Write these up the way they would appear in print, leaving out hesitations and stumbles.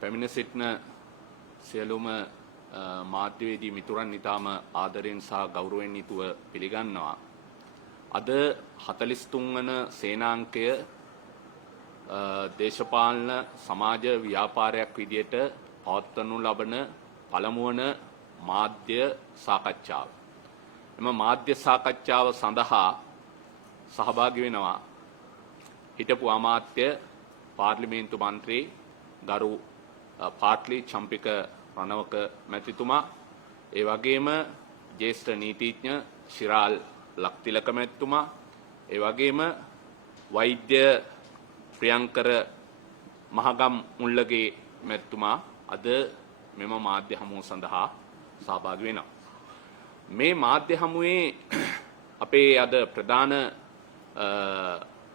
පැමිණ සිටින සියලුම මාධ්‍යවේදී මිතුරන් ඉතාම ආදරයෙන් සහ ගෞරවයෙන් යුතුව පිළිගන්නවා. අද 43 වන සේනාංකය දේශපාලන සමාජ ව්‍යාපාරයක් විදියට පවත්වනු ලබන පළමුවන මාධ්‍ය සාකච්ඡාව. එම මාධ්‍ය සාකච්ඡාව සඳහා සහභාගී වෙනවා හිටපු අමාත්‍ය පාර්ලිමේන්තු මන්ත්‍රී ගරු පාට්ලි චම්පික රණවක මැතිතුමා, ඒ වගේම ජ්‍යෙෂ්ඨ නීතිඥ ශිරාල් ලක්තිලක මැතිතුමා, ඒ වගේම වෛද්‍ය ප්‍රියංකර මහගම් මුල්ලගේ මැතිතුමා අද මෙම මාධ්‍ය හමුව සඳහා සහභාගී වෙනවා. මේ මාධ්‍ය හමුවේ අපේ අද ප්‍රධාන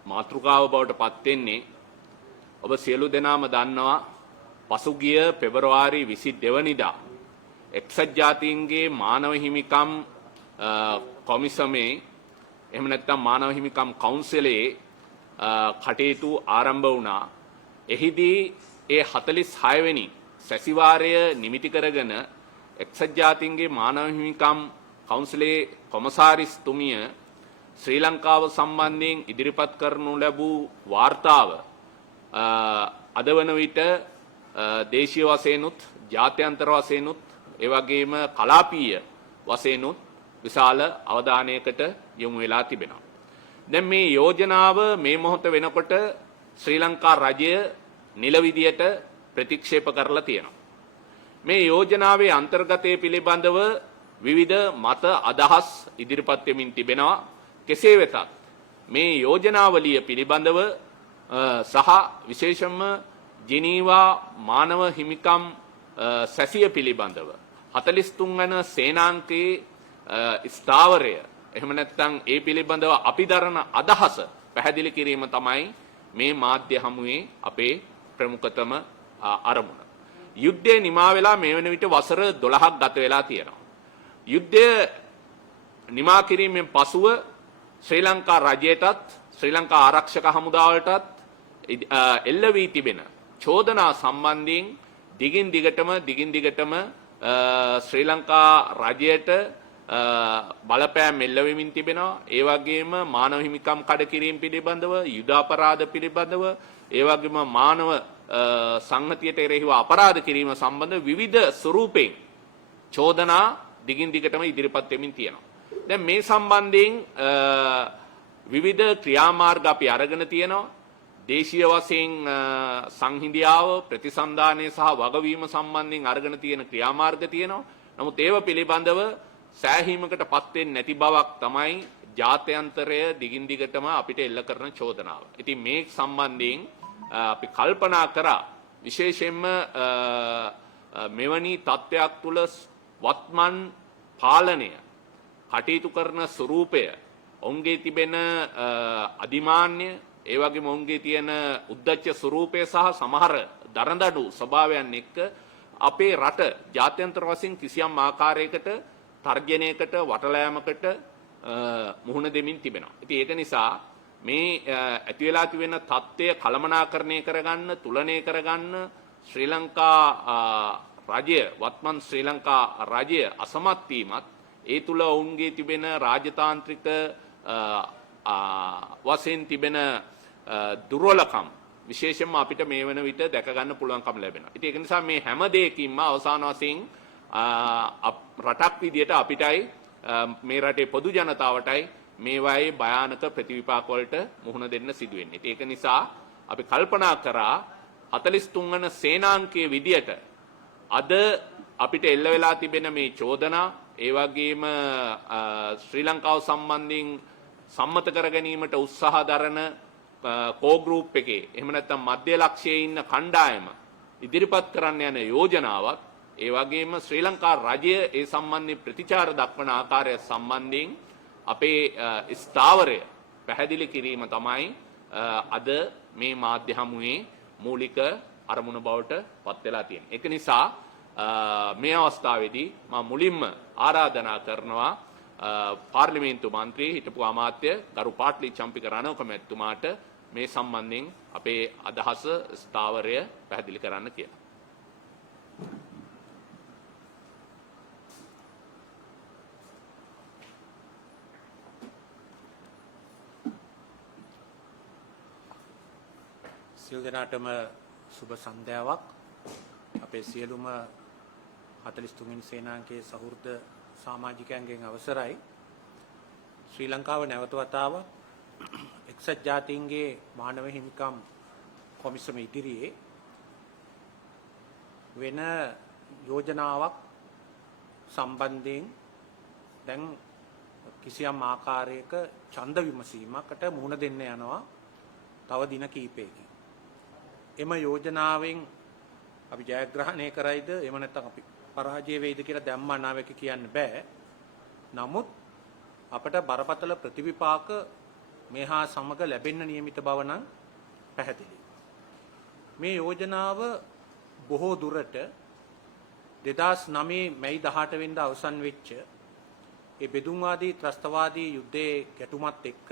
මාතෘකාව බවට පත් වෙන්නේ ඔබ සියලු දෙනාම දන්නවා පසුගිය පෙබරවාරි 22 වෙනිදා එක්සත් ජාතීන්ගේ මානව හිමිකම් කොමිසමේ එහෙම නැත්නම් මානව හිමිකම් කවුන්සිලයේ කටයුතු ආරම්භ වුණා. එහිදී ඒ 46 වෙනි සැසිවාරය නිමිති කරගෙන එක්සත් ජාතීන්ගේ මානව හිමිකම් කවුන්සිලයේ කොමසාරිස්තුමිය ශ්‍රී ලංකාව සම්බන්ධයෙන් ඉදිරිපත් කරනු ලැබූ වාර්තාව අද වන විට දේශීය වශයෙන්ුත් ජාත්‍යන්තර වශයෙන්ුත් ඒ වගේම කලාපීය වශයෙන්ුත් විශාල අවධානයකට යොමු වෙලා තිබෙනවා. දැන් මේ යෝජනාව මේ මොහොත වෙනකොට ශ්‍රී ලංකා රජය නිල විදියට ප්‍රතික්ෂේප කරලා තියෙනවා. මේ යෝජනාවේ අන්තර්ගතය පිළිබඳව විවිධ මත අදහස් ඉදිරිපත් වෙමින් තිබෙනවා. කෙසේ වෙතත් මේ යෝජනාවලිය පිළිබඳව සහ විශේෂයෙන්ම ජිනීවා මානව හිමිකම් සැසිය පිළිබඳව 43 වන සේනාංකයේ ස්ථාවරය එහෙම නැත්නම් ඒ පිළිබඳව අපි දරන අදහස පැහැදිලි කිරීම තමයි මේ මාධ්‍ය හමුවේ අපේ ප්‍රමුඛතම අරමුණ. යුද්ධය නිමා වෙලා මේ වෙන විට වසර 12ක් ගත වෙලා තියෙනවා. යුද්ධය නිමා කිරීමෙන් පසුව ශ්‍රී ලංකා රජයටත් ශ්‍රී ලංකා ආරක්ෂක හමුදාවටත් එල්ල වී තිබෙන චෝදනා සම්බන්ධයෙන් දිගින් දිගටම ශ්‍රී ලංකා රජයට බලපෑම් එල්ල වෙමින් තිබෙනවා. ඒ වගේම මානව හිමිකම් කඩකිරීම පිළිබඳව, යුද අපරාධ පිළිබඳව, ඒ වගේම මානව සංහතියට එරෙහිව අපරාධ කිරීම සම්බන්ධ විවිධ ස්වරූපයෙන් චෝදනා දිගින් දිගටම ඉදිරිපත් වෙමින් තියෙනවා. දැන් මේ සම්බන්ධයෙන් විවිධ ක්‍රියාමාර්ග අපි අරගෙන තියෙනවා. දේශීය වශයෙන් සංහිඳියාව ප්‍රතිසන්දානය සහ වගවීම සම්බන්ධයෙන් අරගෙන තියෙන ක්‍රියාමාර්ග තියෙනවා. නමුත් ඒව පිළිබඳව සෑහීමකටපත් වෙන්නේ නැති බවක් තමයි ජාත්‍යන්තරය දිගින් දිගටම අපිට එල්ල කරන චෝදනාව. ඉතින් මේ සම්බන්ධයෙන් අපි කල්පනා කරා විශේෂයෙන්ම මෙවැනි තත්ත්වයක් තුළ වත්මන් පාලනය කටයුතු කරන ස්වරූපය, ඔවුන්ගේ තිබෙන අධිමාන්‍ය, ඒ වගේම ඔවුන්ගේ තියෙන උද්දච්ච ස්වරූපය සහ සමහර දරදඬු ස්වභාවයන් එක්ක අපේ රට ජාත්‍යන්තර වශයෙන් කිසියම් ආකාරයකට තර්ජනයකට වටලෑමකට මුහුණ දෙමින් තිබෙනවා. ඉතින් ඒක නිසා මේ ඇති වෙලා තිබෙන தත්ත්වය කළමනාකරණය කරගන්න, තුලනය කරගන්න ශ්‍රී ලංකා රජය, වත්මන් ශ්‍රී ලංකා රජය අසමත් වීමත්, ඒ තුල ඔවුන්ගේ තිබෙන රාජතාන්ත්‍රික වශයෙන් තිබෙන දුර්වලකම් විශේෂයෙන්ම අපිට මේ වෙන විට දැක ගන්න පුළුවන්කම ලැබෙනවා. ඉතින් ඒක නිසා මේ හැම දෙයකින්ම අවසාන වශයෙන් රටක් විදියට අපිටයි මේ රටේ පොදු ජනතාවටයි මේවායේ භයානක ප්‍රතිවිපාක වලට මුහුණ දෙන්න සිදු වෙන්නේ. ඒක නිසා අපි කල්පනා කරා 43 වන සේනාංකයේ විදියට අද අපිට එල්ල වෙලා තිබෙන මේ චෝදනා, ඒ වගේම ශ්‍රී ලංකාව සම්බන්ධයෙන් සම්මත කර ගැනීමට උත්සාහ දරන කෝ ගෲප් එකේ එහෙම නැත්නම් මධ්‍ය ලක්ෂයේ ඉන්න කණ්ඩායම ඉදිරිපත් කරන්න යන යෝජනාවක්, ඒ වගේම ශ්‍රී ලංකා රජය ඒ සම්බන්ධයෙන් ප්‍රතිචාර දක්වන ආකාරය සම්බන්ධයෙන් අපේ ස්ථාවරය පැහැදිලි කිරීම තමයි අද මේ මාධ්‍ය හමුවේ මූලික අරමුණ බවට පත් වෙලා තියෙන්නේ. ඒක නිසා මේ අවස්ථාවේදී මම මුලින්ම ආරාධනා කරනවා පාර්ලිමේන්තු මන්ත්‍රී හිටපු අමාත්‍ය ගරු පාට්ලි චම්පික රණවක මැතිතුමාට මේ සම්බන්ධයෙන් අපේ අදහස ස්ථාවරය පැහැදිලි කරන්න කියලා. සියලු දෙනාටම සුබ සන්ධ්‍යාවක්. අපේ සියලුම 43 වෙනි සේනාංකයේ සහෘද සමාජිකයන්ගෙන් අවසරයි. ශ්‍රී ලංකාව නැවත වතාවක් එක්සත් ජාතීන්ගේ මානව හිමිකම් කොමිසම ඉදිරියේ වෙන යෝජනාවක් සම්බන්ධයෙන් දැන් කිසියම් ආකාරයක ඡන්ද විමසීමකට මුහුණ දෙන්න යනවා තව දින කිහිපයකින්. එම යෝජනාවෙන් අපි ජයග්‍රහණය කරයිද එහෙම නැත්නම් අපි පරාජය වෙයිද කියලා දැම්ම අනාවක කියන්න බෑ. නමුත් අපට බරපතල ප්‍රතිවිපාක මේහා සමග ලැබෙන්න නියමිත බව නම් පැහැදිලි. මේ යෝජනාව බොහෝ දුරට 2009 මැයි 18 වෙනිදා අවසන් වෙච්ච ඒ බෙදුම්වාදී ත්‍රස්තවාදී යුද්ධයේ ගැටුමත් එක්ක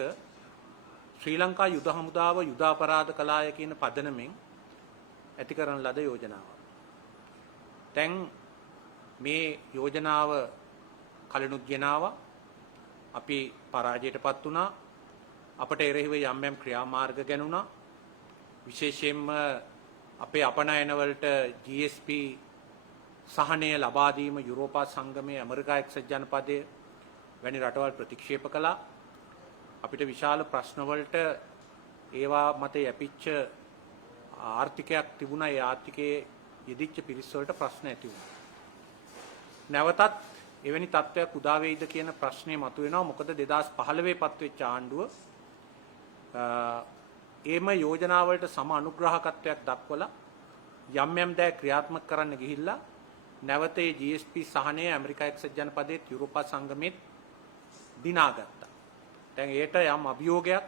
ශ්‍රී ලංකා යුද හමුදාව යුද අපරාධ කලාය කියන පදනමෙන් ඇති කරන ලද යෝජනාවක්. දැන් මේ යෝජනාව කලිනුත් ගෙනාවා. අපි පරාජයටපත් වුණා. අපට එරෙහිව යම් යම් ක්‍රියාමාර්ග ගැනුණා. විශේෂයෙන්ම අපේ අපනයන වලට GSP සහනය ලබා දීම යුරෝපා සංගමයේ ඇමරිකා එක්සත් ජනපදයේ වැනි රටවල් ප්‍රතික්ෂේප කළා. අපිට විශාල ප්‍රශ්න වලට ඒවා මත යැපිච්ච ආර්ථිකයක් තිබුණා. ඒ ආර්ථිකයේ යෙදිච්ච පිරිස් වලට ප්‍රශ්න ඇති වුණා. නැවතත් එවැනි තත්ත්වයක් උදා වෙයිද කියන ප්‍රශ්නේ මතුවෙනවා. මොකද 2015 පත් වෙච්ච ආණ්ඩුව ඒම යෝජනා වලට සම අනුග්‍රහකත්වයක් දක්වලා යම් යම් දෑ ක්‍රියාත්මක කරන්න ගිහිල්ලා නැවත ඒ GSP සහනය ඇමරිකා එක්සත් ජනපදයේත් යුරෝපා සංගමයේත් දිනාගත්තා. දැන් ඒට යම් අභියෝගයක්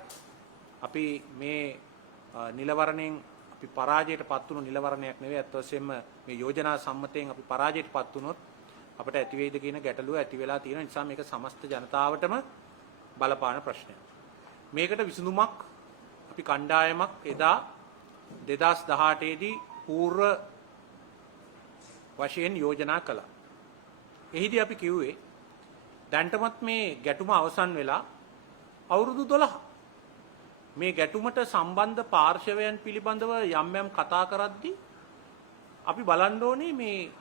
අපි මේ නිලවරණයෙන් අපි පරාජයටපත් වුණු නිලවරණයක් නෙවෙයි අත් වශයෙන්ම මේ යෝජනා සම්මතයෙන් අපි පරාජයටපත් වුණොත් අපිට ඇති වෙයිද කියන ගැටලුව ඇති වෙලා තියෙන නිසා මේක සමස්ත ජනතාවටම බලපාන ප්‍රශ්නයක්. මේකට විසඳුමක් අපි කණ්ඩායමක් එදා 2018 දී පූර්ව වශයෙන් යෝජනා කළා. එහිදී අපි කිව්වේ දැන්ටමත් මේ ගැටුම අවසන් වෙලා අවුරුදු 12. මේ ගැටුමට සම්බන්ධ පාර්ශවයන් පිළිබඳව යම් යම් කතා කරද්දී අපි බලන්න ඕනේ මේ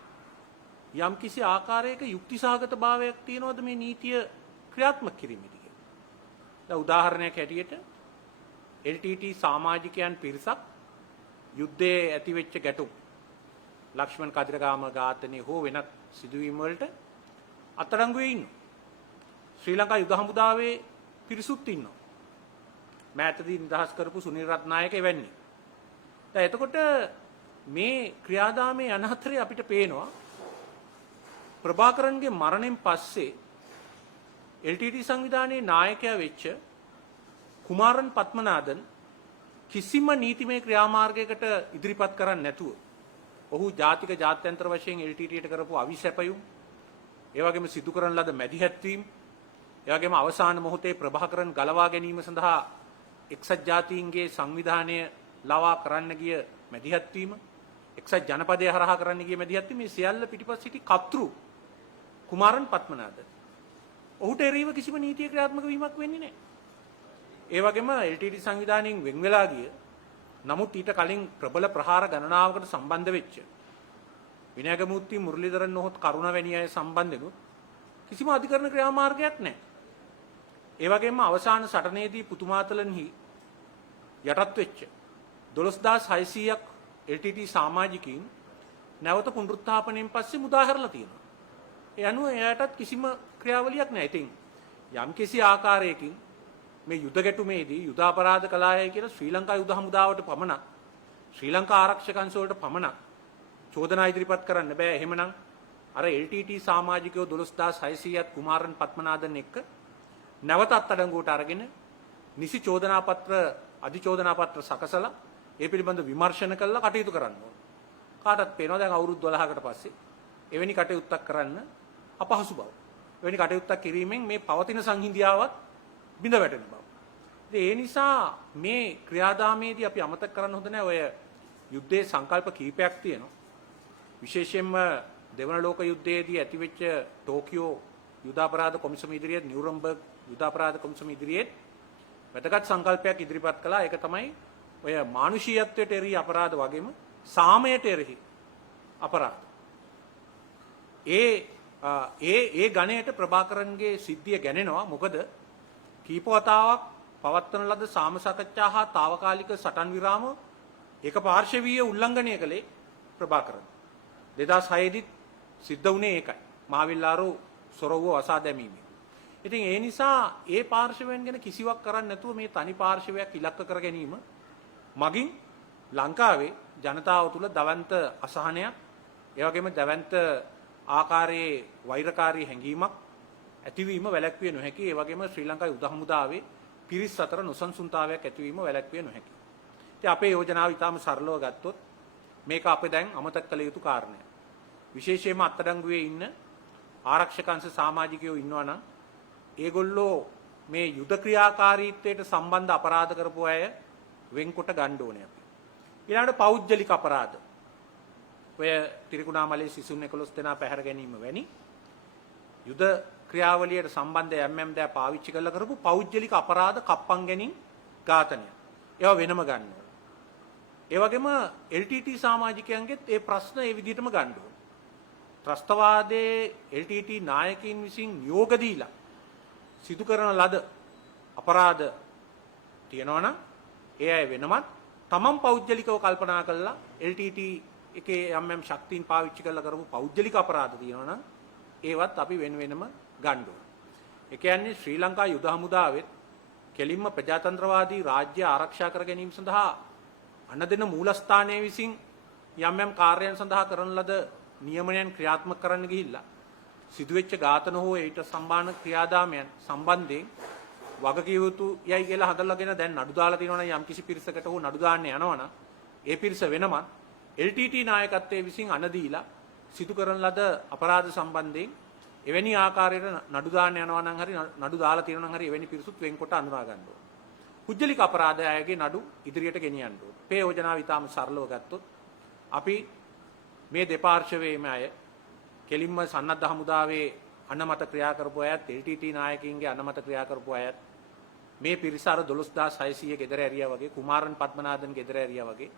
යම් කිසි ආකාරයක යුක්තිසහගත භාවයක් තියනවද මේ නීතිය ක්‍රියාත්මක කිරීමේදී කියලා. දැන් උදාහරණයක් හැටියට LTT සමාජිකයන් පිරිසක් යුද්ධයේ ඇතිවෙච්ච ගැටුම් ලක්ෂ්මන් කදිරගාම ඝාතනය හෝ වෙනත් සිදුවීම් වලට අත්අඩංගුවේ ඉන්නවා. ශ්‍රී ලංකා යුද හමුදාවේ පිරිසුත් ඉන්නවා. මෑතදී නිදහස් කරපු සුනිල් රත්නායක එවැනි. දැන් එතකොට මේ ක්‍රියාදාමයේ අනහතරේ අපිට පේනවා ප්‍රභාකරන්ගේ මරණයෙන් පස්සේ LTT සංවිධානයේ නායකයා වෙච්ච කුමාරන් පත්මනාදන් කිසිම නීතිමය ක්‍රියාමාර්ගයකට ඉදිරිපත් කරන්නේ නැතුව ඔහු ජාතික ජාත්‍යන්තර වශයෙන් LTTට කරපු අවිසැපයුම්, ඒ වගේම සිදු කරන ලද මැදිහත් වීම, ඒ වගේම අවසාන මොහොතේ ප්‍රභාකරන් ගලවා ගැනීම සඳහා එක්සත් ජාතීන්ගේ සංවිධානය ලවා කරන්න ගිය මැදිහත් වීම, එක්සත් ජනපදයේ හරහා කරන්න ගිය මැදිහත් වීම, මේ සියල්ල පිටිපස්ස සිටි කතෘ කුමාරන් පත්මනාදන්. ඔහුට එරෙහිව කිසිම නීතිය ක්‍රියාත්මක වීමක් වෙන්නේ නැහැ. ඒ වගේම LTT සංවිධානයෙන් වෙන් වෙලා ගිය නමුත් ඊට කලින් ප්‍රබල ප්‍රහාර ගණනාවකට සම්බන්ධ වෙච්ච විනයගමූර්ති මුරලීධරන් නොහොත් කරුණ වැනි අය සම්බන්ධෙනුත් කිසිම අධිකරණ ක්‍රියාමාර්ගයක් නැහැ. ඒ වගේම අවසාන සටනේදී පුතුමාතලන්හි යටත් වෙච්ච 12600ක් LTT සමාජිකයින් නැවත පුනරුත්ථාපනයෙන් පස්සේ මුදා හැරලා තියෙනවා. ඒ අනුව එයාටත් කිසිම ක්‍රියාවලියක් නැහැ. ඉතින් යම්කිසි ආකාරයකින් මේ යුද ගැටුමේදී යුද අපරාධ කලායයි කියලා ශ්‍රී ලංකා යුද හමුදාවට පමණක් ශ්‍රී ලංකා ආරක්ෂක අංශ වලට පමණක් චෝදනා ඉදිරිපත් කරන්න බෑ. එහෙමනම් අර LTT සමාජිකයෝ 12600ත් කුමාරන් පත්මනාදන් එක්ක නැවත අත්අඩංගුවට අරගෙන නිසි චෝදනා පත්‍ර අධිචෝදනා පත්‍ර සකසලා ඒ පිළිබඳ විමර්ශන කළා කටයුතු කරන්න ඕන. කාටත් පේනවා දැන් අවුරුදු 12කට පස්සේ එවැනි කටයුත්තක් කරන්න අපහසු බව. එවැනි කටයුත්තක් කිරීමෙන් මේ පවතින සංහිඳියාවත් බිඳ වැටෙන බව. ඒ නිසා මේ ක්‍රියාදාමයේදී අපි අමතක කරන්න හොඳ නැහැ. ඔය යුද්ධයේ සංකල්ප කීපයක් තියෙනවා. විශේෂයෙන්ම දෙවන ලෝක යුද්ධයේදී ඇතිවෙච්ච ටෝකියෝ යුද අපරාධ කොමිසම ඉදිරියේ නියුරම්බර්ග් යුද අපරාධ කොමිසම ඉදිරියේ වැදගත් සංකල්පයක් ඉදිරිපත් කළා. ඒක තමයි ඔය මානුෂීයත්වයට එරෙහි අපරාධ වගේම සාමයට එරෙහි අපරාධ. ඒ ගණයට ප්‍රභාකරන්ගේ සිද්ධිය ගැනෙනවා. මොකද කීප වතාවක් පවත්වන ලද සාම සාකච්ඡා හා తాවකාලික සටන් විරාම ඒක පාර්ශවීය උල්ලංඝනය කළේ ප්‍රභාකරන්. 2006 දිත් සිද්ධ වුණේ ඒකයි. මහවිල්ලාරෝ සොරවුව වසා දැමීම. ඉතින් ඒ නිසා ඒ පාර්ශවයන් ගැන කිසිවක් කරන්නේ නැතුව මේ තනි පාර්ශවයක් ඉලක්ක කර ගැනීම මගින් ලංකාවේ ජනතාව තුළ දවන්ත අසහනයක්, ඒ වගේම දවන්ත ආකාරයේ වෛරකාරී හැඟීමක් ඇතිවීම වැළැක්විය නොහැකි. ඒ වගේම ශ්‍රී ලංකාවේ උදා හමුදාවේ පිරිස් අතර නොසන්සුන්තාවයක් ඇතිවීම වැළැක්විය නොහැකි. ඉතින් අපේ යෝජනාව ඉතාම සරලව ගත්තොත් මේක අපේ දැන් අමතක කළ යුතු කාරණයක්. විශේෂයෙන්ම අත්අඩංගුවේ ඉන්න ආරක්ෂක අංශ සමාජිකයෝ ඉන්නවා නම් ඒගොල්ලෝ මේ යුද ක්‍රියාකාරීත්වයට සම්බන්ධ අපරාධ කරපු අය වෙන්කොට ගන්න ඕනේ අපි. ඊළඟට පෞද්ගලික අපරාධ. ඔය තිරිකුණාමලේ සිසුන් 11 දෙනා පැහැර ගැනීම වැනි යුද ක්‍රියාවලියට සම්බන්ධ යම් දෑ පාවිච්චි කරලා කරපු පෞද්ගලික අපරාධ කප්පන් ගැනීම ඝාතනය. ඒවා වෙනම ගන්න ඕනේ. ඒ වගේම LTT සමාජිකයන්ගෙත් ඒ ප්‍රශ්න ඒ විදිහටම ගන්න ඕනේ. ත්‍රස්තවාදයේ LTT නායකයින් විසින් නියෝග දීලා සිදු කරන ලද අපරාධ තියෙනවනම් ඒ අය වෙනමත් තමන් පෞද්ගලිකව කල්පනා කළා LTT එකේ යම් ශක්තියින් පාවිච්චි කරලා කරපු පෞද්ගලික අපරාධ තියෙනවනම් ඒවත් අපි වෙන වෙනම ගන්න ඕනේ. ඒ කියන්නේ ශ්‍රී ලංකා යුද හමුදාවෙත් කෙලින්ම ප්‍රජාතන්ත්‍රවාදී රාජ්‍ය ආරක්ෂා කර ගැනීම සඳහා අනදෙන මූලස්ථානයේ විසින් යම් කාර්යයන් සඳහා කරන ලද නියමනයන් ක්‍රියාත්මක කරන්න ගිහිල්ලා සිදුවෙච්ච ඝාතන හෝ ඊට සම්බන්ධ ක්‍රියාදාමයන් සම්බන්ධයෙන් වගකිය යුතු යයි කියලා හදලාගෙන දැන් නඩු දාලා තියෙනවනම් යම් කිසි පිරිසකට හෝ නඩු දාන්න යනවනම් ඒ පිරිස වෙනමත් LTT නායකත්වයේ විසින් අනදීලා සිදු කරන ලද අපරාධ සම්බන්ධයෙන් එවැනි ආකාරයට නඩු දාන්න යනවා නම් හරි නඩු දාලා තියෙනවා නම් හරි එවැනි පිරිසුත් වෙන්කොට අඳුනා ගන්න ඕනේ. පුජ්‍යලික අපරාධ අයගේ නඩු ඉදිරියට ගෙනියන්න ඕනේ. මේ යෝජනාව ඉතාම සරලව ගත්තොත් අපි මේ දෙපාර්ශවයේම අය කෙලින්ම සන්නද්ධ හමුදාවේ අනමත ක්‍රියා කරපු අයත් LTT නායකයින්ගේ අනමත ක්‍රියා කරපු අයත් මේ පිරිස අර 12600 ගෙදර ඇරියා වගේ කුමාරන් පද්මනාදන් ගෙදර ඇරියා වගේ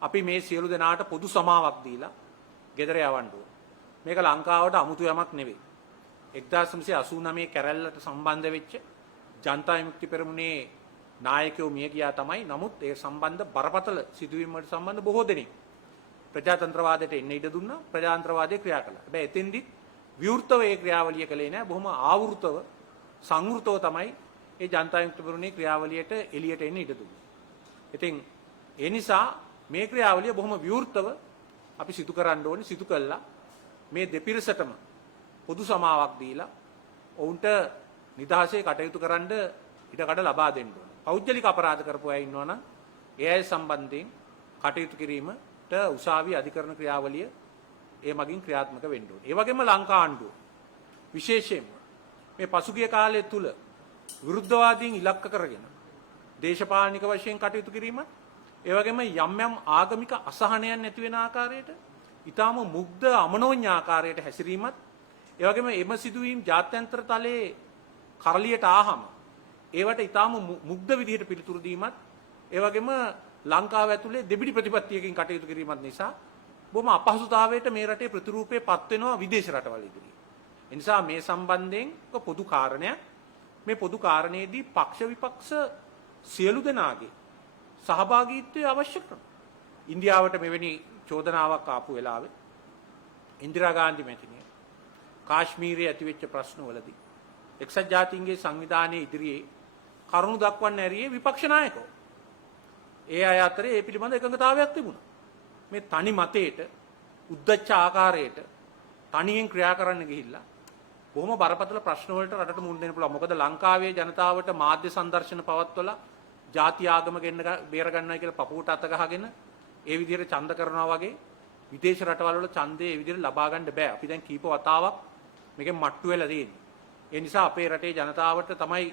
අපි මේ සියලු දෙනාට පොදු සමාවක් දීලා ගෙදර යවන්න ඕනේ. මේක ලංකාවට 아무තු යමක් නෙවෙයි. 1989 කැරැල්ලට සම්බන්ධ වෙච්ච ජනතා විමුක්ති පෙරමුණේ නායකයෝ මිය ගියා තමයි. නමුත් ඒ සම්බන්ධ බරපතල සිදුවීම් වලට සම්බන්ධ බොහෝ දෙනෙක් ප්‍රජාතන්ත්‍රවාදයට එන්න ඉඩ දුන්නා. ප්‍රජාතන්ත්‍රවාදයේ ක්‍රියා කළා. හැබැයි එතෙන්දි විවෘතව ඒ ක්‍රියාවලිය කළේ නැහැ. බොහොම ආවෘතව සංවෘතව තමයි ඒ ජනතා විමුක්ති පෙරමුණේ ක්‍රියාවලියට එළියට එන්න ඉඩ දුන්නේ. ඉතින් ඒ නිසා මේ ක්‍රියාවලිය බොහොම විවෘතව අපි සිදු කරන්න ඕනේ. සිදු කළා මේ දෙපිරිසටම පොදු සමාවක් දීලා ඔවුන්ට නිදහසේ කටයුතු කරන්න ඉඩකඩ ලබා දෙන්න ඕනේ. පෞද්ගලික අපරාධ කරපු අය ඉන්නවනම් ඒ අය සම්බන්ධයෙන් කටයුතු කිරීමට උසාවි අධිකරණ ක්‍රියාවලිය ඒ මගින් ක්‍රියාත්මක වෙන්න ඕනේ. ඒ වගේම ලංකා ආණ්ඩුව විශේෂයෙන්ම මේ පසුගිය කාලය තුල විරුද්ධවාදීන් ඉලක්ක කරගෙන දේශපාලනික වශයෙන් කටයුතු කිරීම, ඒ වගේම යම් ආගමික අසහනයන් නැති වෙන ආකාරයට ඊටාම මුග්ධ අමනෝඤ්ඤ ආකාරයට හැසිරීමත්, ඒ වගේම එම සිදුවීම් ජාත්‍යන්තර තලයේ කරලියට ආහම ඒවට ඊටාම මුග්ධ විදිහට පිළිතුරු දීමත්, ඒ වගේම ලංකාව ඇතුලේ දෙබිඩි ප්‍රතිපත්තියකින් කටයුතු කිරීමත් නිසා බොහොම අපහසුතාවයට මේ රටේ ප්‍රතිරූපයපත් වෙනවා විදේශ රටවල් ඉදිරියේ. ඒ නිසා මේ සම්බන්ධයෙන් පොදු කාරණයක්. මේ පොදු කාරණේදී පක්ෂ විපක්ෂ සියලු දෙනාගේ සහභාගීත්වය අවශ්‍ය කරනවා. ඉන්දියාවට මෙවැනි චෝදනාවක් ආපු වෙලාවේ ඉන්දිරා ගාන්ධි මැතිණිය කාශ්මීරයේ ඇතිවෙච්ච ප්‍රශ්නවලදී එක්සත් ජාතීන්ගේ සංවිධානයේ ඉදිරියේ කරුණු දක්වන්න ඇරියේ විපක්ෂ නායකයෝ. ඒ අය අතරේ ඒ පිළිබඳ එකඟතාවයක් තිබුණා. මේ තනි මතයට උද්දච්ච ආකාරයට තනියෙන් ක්‍රියා කරන්න ගිහිල්ලා බොහොම බරපතල ප්‍රශ්න වලට රටට මුහුණ දෙන්න පුළුවන්. මොකද ලංකාවේ ජනතාවට මාධ්‍ය සංදර්ශන පවත්වලා ಜಾති ආගම ගෙන්න බේර ගන්නවා කියලා පපුවට අත ගහගෙන ඒ විදිහට ඡන්ද කරනවා වගේ විදේශ රටවල් වල ඡන්දේ ඒ විදිහට ලබා ගන්න බෑ. අපි දැන් කීප වතාවක් මේකෙන් මට්ටු වෙලා තියෙන්නේ. ඒ නිසා අපේ රටේ ජනතාවට තමයි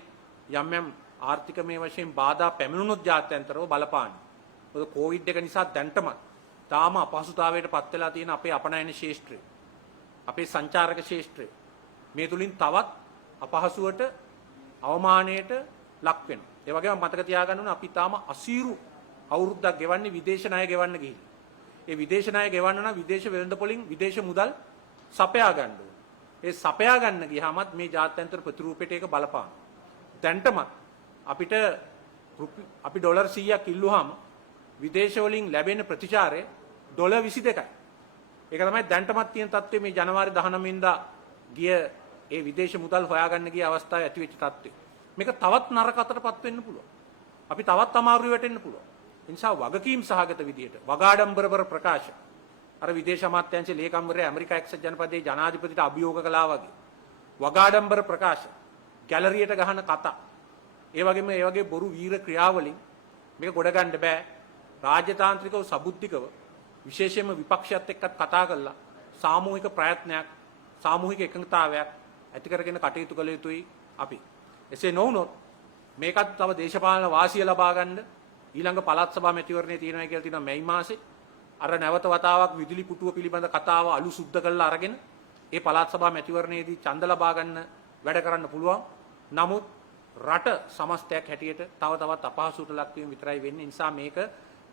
යම් ආර්ථිකමය වශයෙන් බාධා පැමිණුණොත් ජාත්‍යන්තරව බලපාන්නේ. මොකද කොවිඩ් එක නිසා දැන්ටම තාම අපහසුතාවයට පත් වෙලා තියෙන අපේ අපනයන ශාස්ත්‍රය, අපේ සංචාරක ශාස්ත්‍රය මේ තුලින් තවත් අපහසුවට අවමානයට ලක් වෙනවා. ඒ වගේම මතක තියාගන්න ඕනේ අපි තාම අසීරු අවුරුද්දක් ගෙවන්නේ විදේශ ණය ගෙවන්න ගිහින්. ඒ විදේශ ණය ගෙවන්න නම් විදේශ වෙළඳපොලින් විදේශ මුදල් සපයා ගන්න ඕනේ. ඒ සපයා ගන්න ගියාමත් මේ ජාත්‍යන්තර ප්‍රතිරූපයට ඒක බලපාන. දැන්ටමත් අපිට අපි ඩොලර් 100ක් ඉල්ලුවාම විදේශ වලින් ලැබෙන ප්‍රතිචාරය ඩොලර් 22යි. ඒක තමයි දැන්ටමත් තියෙන තත්ත්වය මේ ජනවාරි 19 වෙනිදා ගිය ඒ විදේශ මුදල් හොයාගන්න ගිය අවස්ථාවේ ඇති වෙච්ච තත්ත්වය. මේක තවත් නරක අතටපත් වෙන්න පුළුවන්. අපි තවත් අමාරුවේ වැටෙන්න පුළුවන්. ඒ නිසා වගකීම් සහගත විදියට වගාඩම්බරවර ප්‍රකාශ අර විදේශ අමාත්‍යාංශයේ ලේකම්වරයා ඇමරිකා එක්සත් ජනපදයේ ජනාධිපතිට අභියෝග කළා වගේ වගාඩම්බර ප්‍රකාශ ගැලරියට ගහන කතා ඒ වගේ බොරු වීර ක්‍රියාවලින් මේක ගොඩ ගන්න බෑ. රාජ්‍යතාන්ත්‍රිකව සබුද්ධිකව විශේෂයෙන්ම විපක්ෂයත් එක්කත් කතා කරලා සාමූහික ප්‍රයත්නයක් සාමූහික එකඟතාවයක් ඇති කරගෙන කටයුතු කළ යුතුයි අපි. එසේ නොවුනොත් මේකත් තව දේශපාලන වාසිය ලබා ගන්න ඊළඟ පළාත් සභා මැතිවරණයේ තියෙනවා කියලා තියෙනවා මැයි මාසේ. අර නැවත වතාවක් විදුලි පුටුව පිළිබඳ කතාව අලු සුද්ධ කරලා අරගෙන ඒ පළාත් සභා මැතිවරණයේදී ඡන්ද ලබා ගන්න වැඩ කරන්න පුළුවන්. නමුත් රට සමස්තයක් හැටියට තව තවත් අපහසුවට ලක්වීම විතරයි වෙන්නේ. නිසා මේක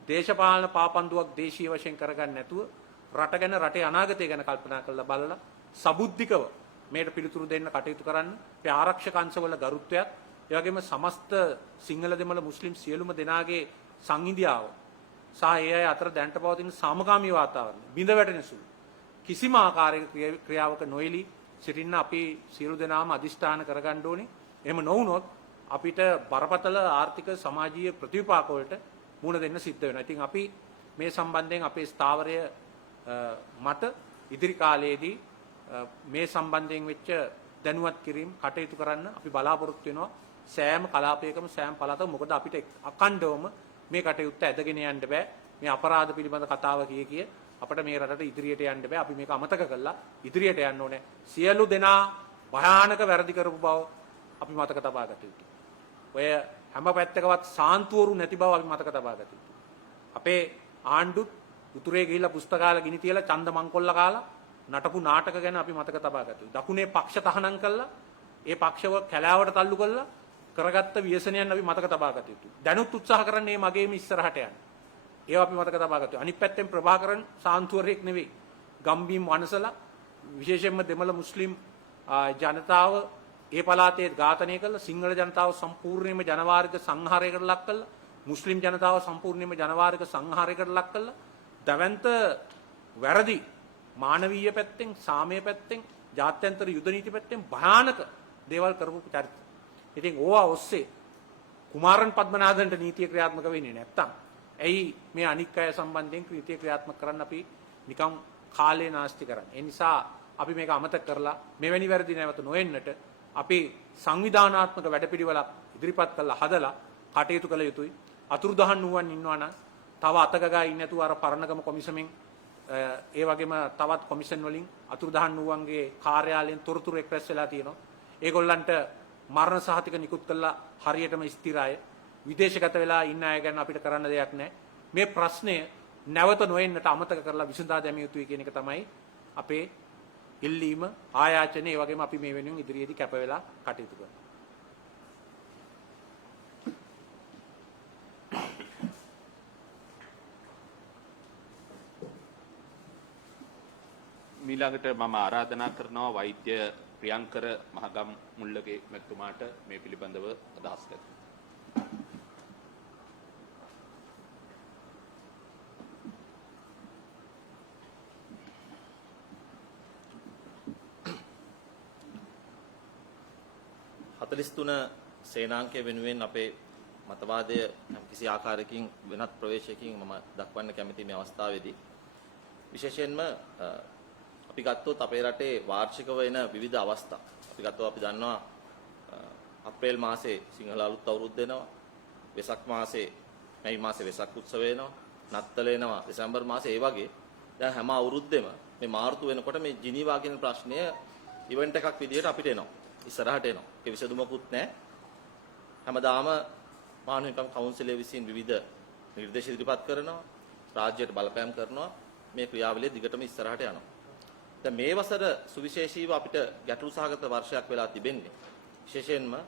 දේශපාලන පාපන්දුවක් දේශීය වශයෙන් කරගන්න නැතුව රට ගැන රටේ අනාගතය ගැන කල්පනා කරලා බලලා සබුද්ධිකව මේකට පිළිතුරු දෙන්න කටයුතු කරන්න. අපේ ආරක්ෂක අංශවල ගරුත්වයක් ඒ වගේම සමස්ත සිංහල දෙමළ මුස්ලිම් සියලුම දෙනාගේ සංහිඳියාව සහ ඒ අය අතර දැනට පවතින සාමකාමී වාතාවරණය බිඳ වැටෙන සුළු කිසිම ආකාරයක ක්‍රියාවක නොයලී සිටින්න අපි සියලු දෙනාම අදිෂ්ඨාන කරගන්න ඕනේ. එහෙම නොවුනොත් අපිට බරපතල ආර්ථික සමාජීය ප්‍රතිවිපාක වලට මුහුණ දෙන්න සිද්ධ වෙනවා. ඉතින් අපි මේ සම්බන්ධයෙන් අපේ ස්ථාවරය මත ඉදිරි කාලයේදී මේ සම්බන්ධයෙන් වෙච්ච දැනුවත් කිරීම කටයුතු කරන්න අපි බලාපොරොත්තු වෙනවා. සෑම කලාපයකම සෑම පළාතකම මොකද අපිට අකණ්ඩවම මේ කටයුත්ත ඇදගෙන යන්න බෑ. මේ අපරාධ පිළිබඳ කතාව කිය අපිට මේ රටට ඉදිරියට යන්න බෑ. අපි මේක අමතක කළා ඉදිරියට යන්න ඕනේ. සියලු දෙනා භයානක වැරදි කරපු බව අපි මතක තබා ගත යුතුයි. ඔය හැම පැත්තකවත් සාන්තුවරු නැති බව අපි මතක තබා ගත යුතුයි. අපේ ආණ්ඩුත් උතුරේ ගිහිල්ලා පුස්තකාල ගිනි තියලා ඡන්ද මංකොල්ල කාලා නටපු නාටක ගැන අපි මතක තබා ගත යුතුයි. දකුණේ පක්ෂ තහනම් කළා ඒ පක්ෂව කැලෑවට තල්ලු කළා කරගත්ත ව්‍යසනයන් අපි මතක තබා ගත යුතුයි. දැනුත් උත්සාහ කරන්නේ මේ මගේම ඉස්සරහට යන්න. ඒවා අපි මතක තබා ගත යුතුයි. අනිත් පැත්තෙන් ප්‍රභාකරන් සාන්තුවරයෙක් නෙවෙයි. ගම්බීම් වනසලා විශේෂයෙන්ම දෙමළ මුස්ලිම් ජනතාව ඒ පළාතේ ඝාතනය කළා. සිංහල ජනතාව සම්පූර්ණයෙන්ම ජනවාරික සංහාරයකට ලක් කළා. මුස්ලිම් ජනතාව සම්පූර්ණයෙන්ම ජනවාරික සංහාරයකට ලක් කළා. දවැන්ත වැරදි මානවීය පැත්තෙන් සාමය පැත්තෙන් ජාත්‍යන්තර යුද නීති පැත්තෙන් භයානක දේවල් කරපු චරිත. ඉතින් ඕවා ඔස්සේ කුමාරන් පද්මනාදන්ට නීතිය ක්‍රියාත්මක වෙන්නේ නැත්තම් ඇයි මේ අනික් අය සම්බන්ධයෙන් නීතිය ක්‍රියාත්මක කරන්න අපි නිකම් කාලේ නාස්ති කරන්නේ. ඒ නිසා අපි මේක අමතක කරලා මෙවැනි වැරදි නැවත නොවෙන්නට අපි සංවිධානාත්මක වැඩපිළිවෙලක් ඉදිරිපත් කරලා හදලා කටයුතු කළ යුතුයි. අතුරුදහන් වූවන් ඉන්නවා නම් තව අතකගා ඉන්නේ නැතුව අර පරණගම කොමිසමෙන් ඒ වගේම තවත් කොමිෂන් වලින් අතුරුදහන් වූවන්ගේ කාර්යාලයෙන් තොරතුරු එක්රැස් වෙලා තියෙනවා. ඒගොල්ලන්ට මරණ සහතික නිකුත් කළා හරියටම ස්ථිරයි. විදේශගත වෙලා ඉන්න අය ගැන අපිට කරන්න දෙයක් නැහැ. මේ ප්‍රශ්නය නැවත නොවෙන්නට අමතක කරලා විසඳා දැමිය යුතුයි කියන එක තමයි අපේ ඉල්ලීම ආයාචනය. ඒ වගේම අපි මේ වෙනුවෙන් ඉදිරියේදී කැප වෙලා කටයුතු කරනවා. මීළඟට මම ආරාධනා කරනවා වෛද්‍ය ප්‍රියංකර මහගම් මුල්ලගේ මැතිතුමාට මේ පිළිබඳව අදහස් දෙන්න. හතලිස්තුන සේනාංකය වෙනුවෙන් අපේ මතවාදය කිසි ආකාරයකින් වෙනත් ප්‍රවේශයකින් මම දක්වන්න කැමති මේ අවස්ථාවේදී විශේෂයෙන්ම අපි ගත්තොත් අපේ රටේ වාර්ෂිකව එන විවිධ අවස්ථා අපි ගත්තොත් අපි දන්නවා අප්‍රේල් මාසේ සිංහල අලුත් අවුරුද්ද එනවා, වෙසක් මාසේ මැයි මාසේ වෙසක් උත්සවය එනවා, නත්තල එනවා දෙසැම්බර් මාසේ. ඒ වගේ දැන් හැම අවුරුද්දෙම මේ මාර්තු වෙනකොට මේ ජිනීවා කියන ප්‍රශ්නය ඉවෙන්ට් එකක් විදිහට අපිට එනවා, ඉස්සරහට එනවා. ඒක විසඳුමකුත් නැහැ. හැමදාම මානව හිමිකම් කවුන්සිලය විසින් විවිධ නිර්දේශ ඉදිරිපත් කරනවා, රාජ්‍යයට බලපෑම් කරනවා. මේ ක්‍රියාවලිය දිගටම ඉස්සරහට යනවා. දැන් මේ වසර සුවිශේෂීව අපිට ගැටළු සහගත වර්ෂයක් වෙලා තිබෙන්නේ. විශේෂයෙන්ම මේ